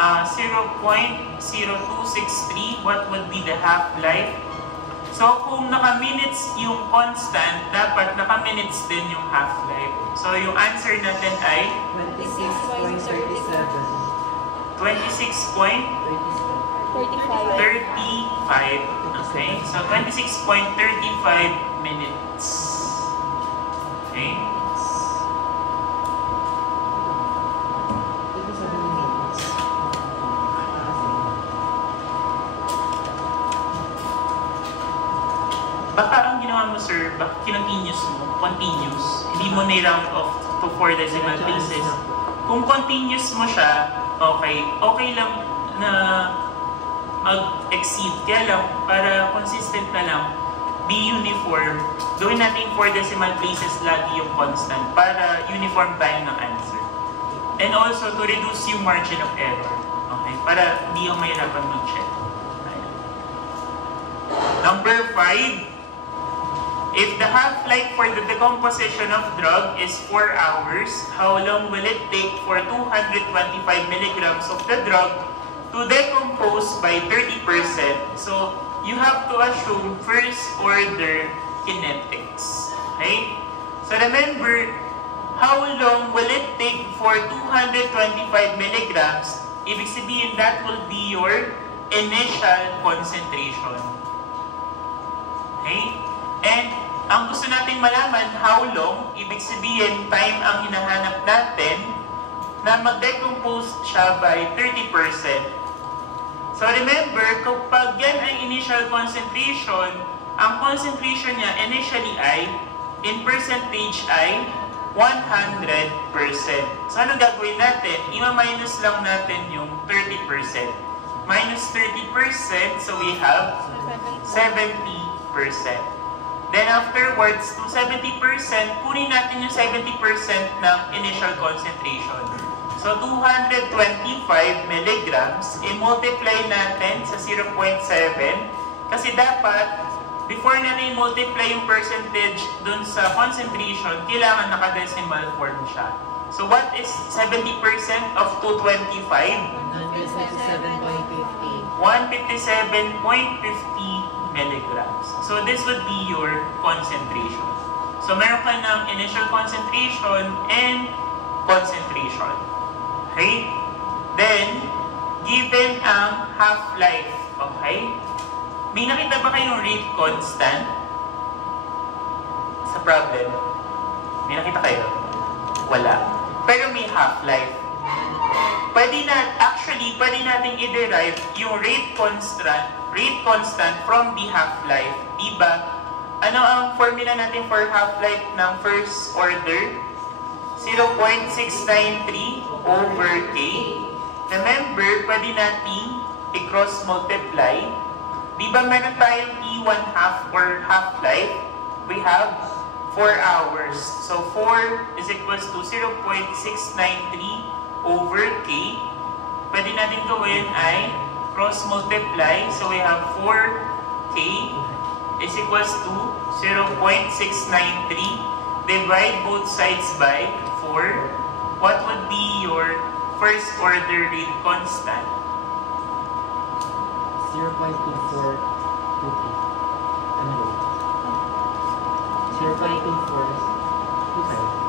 0.0263. What would be the half-life? So kung naka-minutes yung constant, dapat naka-minutes din yung half-life. So yung answer natin ay 26.37. 26.35. Okay, so 26.35 minutes. Okay. Baka ang ginawa mo, sir, baka continuous mo, continuous. Hindi mo na-round off to 4 decimal places. Kung continuous mo siya, okay lang na mag-exceed. Kaya lang, para consistent na lang, be uniform. Gawin natin 4 decimal places lagi yung constant para uniform tayo ng answer. And also, to reduce yung margin of error. Okay? Para hindi yung mahirapan mag-check. Number 5. If the half-life for the decomposition of drug is 4 hours, how long will it take for 225 milligrams of the drug to decompose by 30%? So, you have to assume first order kinetics. Okay? So, remember, how long will it take for 225 milligrams? Ibig sabihin, that will be your initial concentration. Okay? And ang gusto natin malaman, how long, ibig sabihin, time ang hinahanap natin na mag-decompose siya by 30%. So remember, kapag yan ay initial concentration, ang concentration niya initially ay, in percentage ay, 100%. So ano gagawin natin? Ima-minus lang natin yung 30%. Minus 30%, so we have 70%. Then afterwards, to 70%, kunin natin yung 70% ng initial concentration. So 225 milligrams, i-multiply natin sa 0.7 kasi dapat, before natin i-multiply yung percentage dun sa concentration, kailangan naka-decimal form siya. So what is 70% of 225? 157.50. 157.50 milligrams. So this would be your concentration. So meron ka ng initial concentration and concentration. Okay? Then, given ang half-life. Okay? May nakita ba kayong rate constant sa problem? May nakita kayo? Wala. Pero may half-life. Pwede natin i-derive yung rate constant from the half-life. Diba? Ano ang formula natin for half-life ng first order? 0.693 over K. Remember, pwede natin i-cross multiply. Diba meron tayong T1/2 or half-life? We have 4 hours. So 4 is equals to 0.693 over K. Pwede natin gawin ay cross multiply. So we have 4K is equals to 0.693. Divide both sides by 4. What would be your first order rate constant? 0.2423. Ano ba? 0.2425.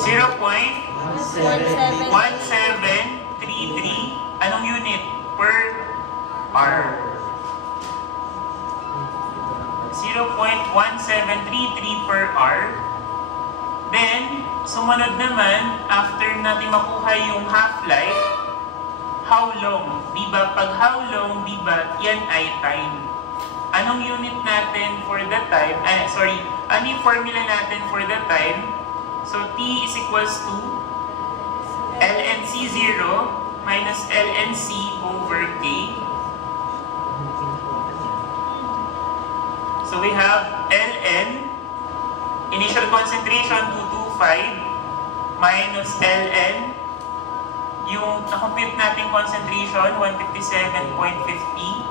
0.1733. Anong unit? Per hour. 0.1733 per hour. Then, sumunod naman, after natin makuha yung half-life, how long? Diba? Pag how long, diba, yan ay time. Anong unit natin for the time? Ano yung formula natin for the time? So, T is equals to lnc 0 minus lnc over K. So, we have ln, initial concentration 225 minus ln, yung na-compute natin concentration 157.50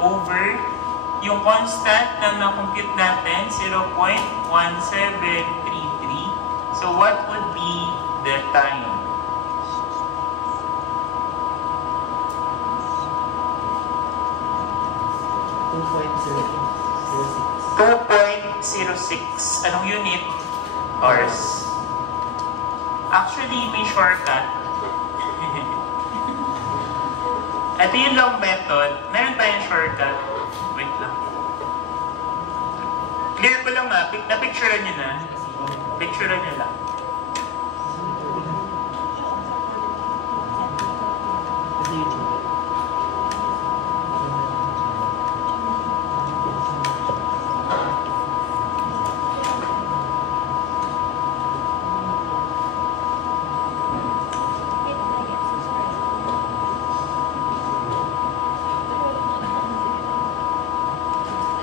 over yung constant na na-compute natin 0.1733. So what would be the time? .06. Anong unit? Hours. Actually, may shortcut. Ito yung long method. Meron tayong shortcut. Wait lang. Clear ko lang na-picturean nyo na. Picturean nyo lang.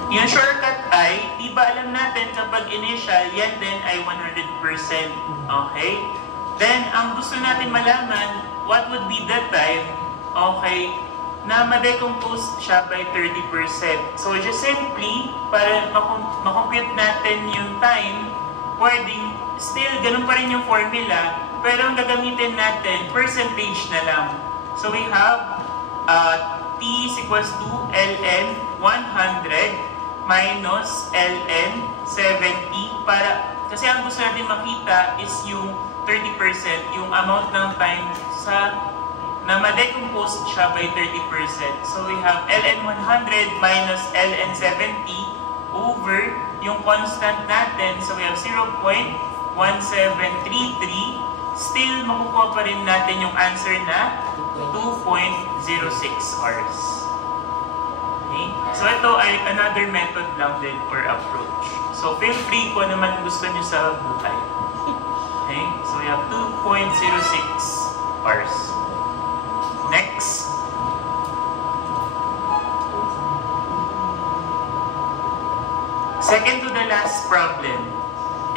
Yung shortcut ay, di ba alam natin kapag initial, yan din ay 100%. Okay? Then, ang gusto natin malaman, what would be the time, okay, na ma-decompose siya by 30%. So, just simply, para makompute natin yung time, pwedeng, still, ganun pa rin yung formula, pero ang gagamitin natin, percentage na lang. So, we have T is equals to ln 100 minus ln 70 kasi ang gusto natin makita is yung 30%, yung amount ng time na ma-decompose siya by 30%. So we have ln 100 minus ln 70 over yung constant natin. So we have 0.1733. Still, makukuha pa rin natin yung answer na 2.06 hours. Okay? So ito ay another method lang din or approach. So feel free kung ano man gusto nyo sa buhay. Okay? So we have 2.06 hours. Next. Second to the last problem.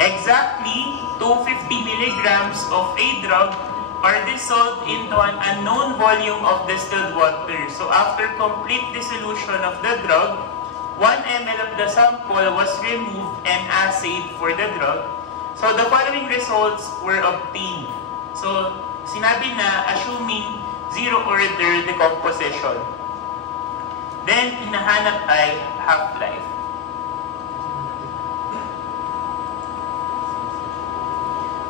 Exactly 250 milligrams of a drug are dissolved into an unknown volume of distilled water. So after complete dissolution of the drug, 1 ml of the sample was removed and assayed for the drug. So the following results were obtained. So sinabi na assuming zero order decomposition. Then, hinahanap ay half-life.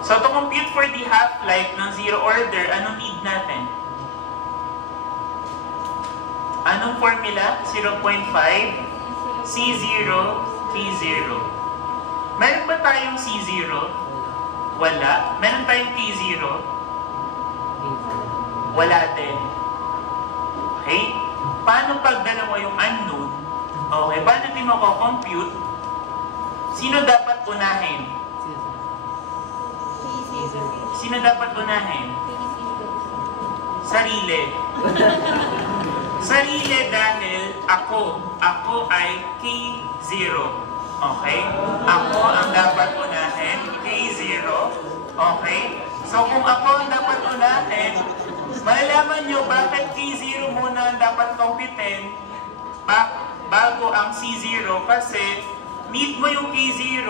So, to compute for the half-life ng zero order, anong need natin? Anong formula? 0.5 C0 K0. Meron ba tayong C0? Wala. Meron tayong K0? Wala din. Okay? Paano pag dalawa yung unknown? Okay, paano natin mako-compute? Sino dapat unahin? Sino dapat unahin? Sarili. Sarili dahil ako ay K0. Okay? Ako ang dapat unahin, K0. Okay? So kung ako ang dapat unahin, malalaman nyo bakit K0 muna ang dapat computein bago ang C0 kasi need mo yung K0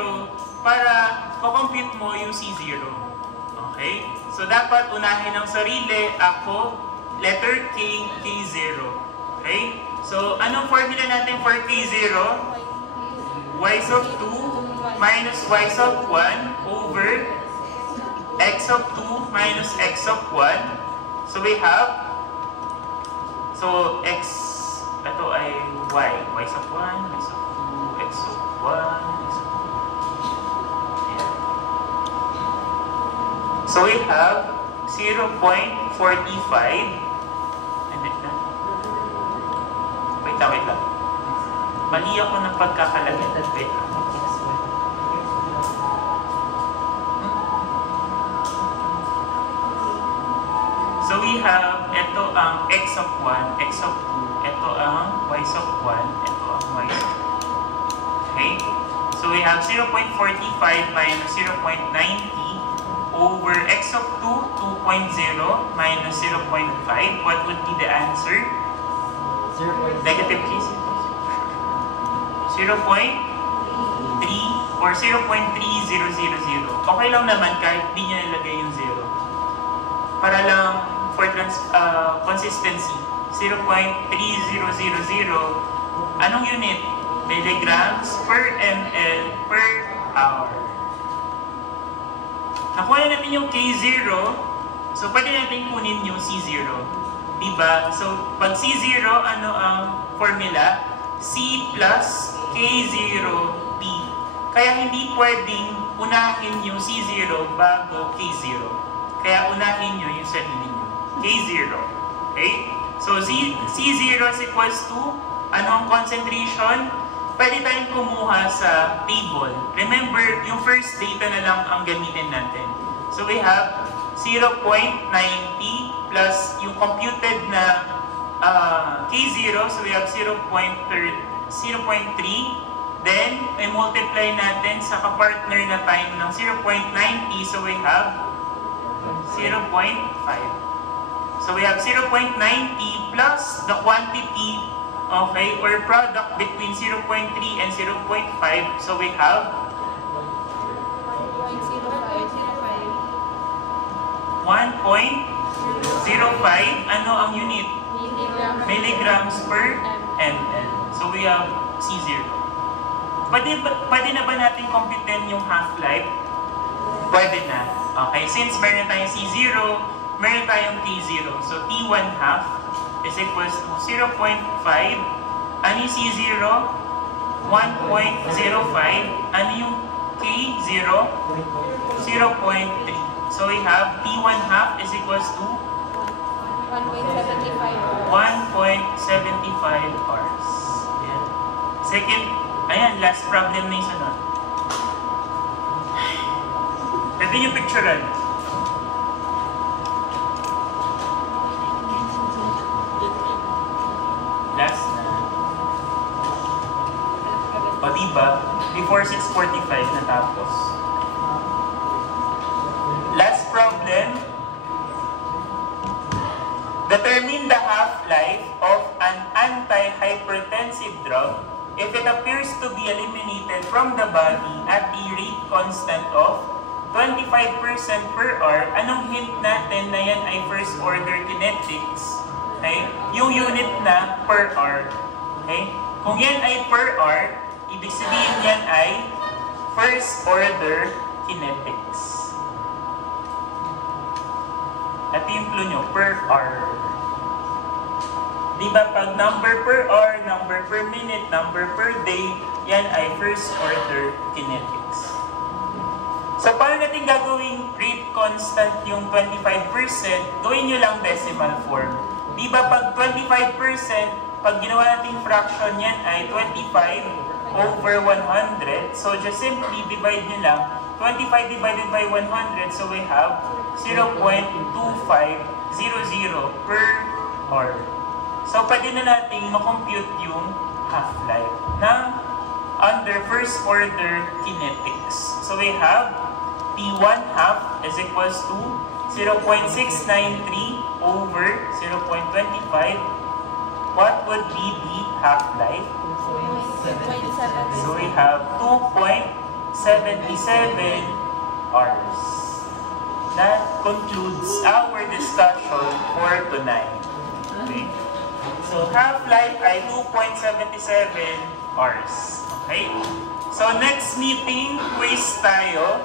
para compute mo yung C0. Okay? So dapat unahin ng sarili, ako, letter K, K0. Okay? So anong formula natin for K0? Y sub 2 minus Y sub 1 over X sub 2 minus X sub 1. So we have, so X, ito ay Y. Y sub 1, Y sub 2, X sub 1, X sub 2. Ayan. So we have 0.45. Wait lang. Mali ako ng pagkakalagay. Wait lang. So we have, ito ang X sub 1, X sub 2, ito ang Y sub 1, ito ang Y sub 2. Okay? So we have 0.45 minus 0.90 over X sub 2, 2.0 minus 0.5. What would be the answer? Negative case. 0.3 or 0.3000. Okay lang naman kahit di nyo nilagay yung 0. Para lang for consistency. 0.3000. Anong unit? Milligrams per ml per hour. Nakuha na natin yung K0. So, pwede natin kunin yung C0. Diba? So, pag C0, ano ang formula? C plus K0P. Kaya hindi pwedeng unahin yung C0 bago K0. Kaya unahin nyo yung sarili nyo. K0. Okay? So, C0 is equals to, ano ang concentration? Pwede tayong kumuha sa table. Remember, yung first data na lang ang gamitin natin. So, we have 0.90 plus yung computed na K0. So, we have 0.3. Then, may multiply natin sa kapartner na time ng 0.90. So, we have 0.5. So, we have 0.90 plus the quantity, okay, or product between 0.3 and 0.5. So, we have 1.05. Ano ang unit? Milligrams per ml. So, we have C0. Pwede na ba natin computein yung half-life? Pwede na. Okay, since meron tayong C0, meron tayong K0. So, T1 half is equals to 0.5. Ano yung C0? 1.05. Ano yung K0? 0.3. So, we have T1 half is equals to 1.75 hours. Ayan. Second, ayan, last problem na yung sunod. Pwede yung picturean. Last na. O diba, before 6:45 natapos. Last problem. Determine the half-life of an anti-hypertensive drug if it appears to be eliminated from the body at the rate constant of 25% per hour, anong hint natin na yan ay first order kinetics? Okay? Yung unit na per hour. Okay? Kung yan ay per hour, ibig sabihin yan ay first order kinetics. Ito yung clue nyo, per hour. Diba pag number per hour, number per minute, number per day, yan ay first order kinetics. So paano natin gagawing rate constant yung 25%? Gawin nyo lang decimal form. Diba pag 25%, pag ginawa nating fraction yan ay 25 over 100. So just simply divide nyo lang. 25 divided by 100, so we have 0.2500 per hour. So pwede na nating makompute yung half-life ng under first order kinetics. So we have T1 half is equals to 0.693 over 0.25. What would be the half-life? So we have 2.77 hours. That concludes our discussion for tonight. Okay? So half-life ay 2.77 hours. Okay? So next meeting, quiz tayo.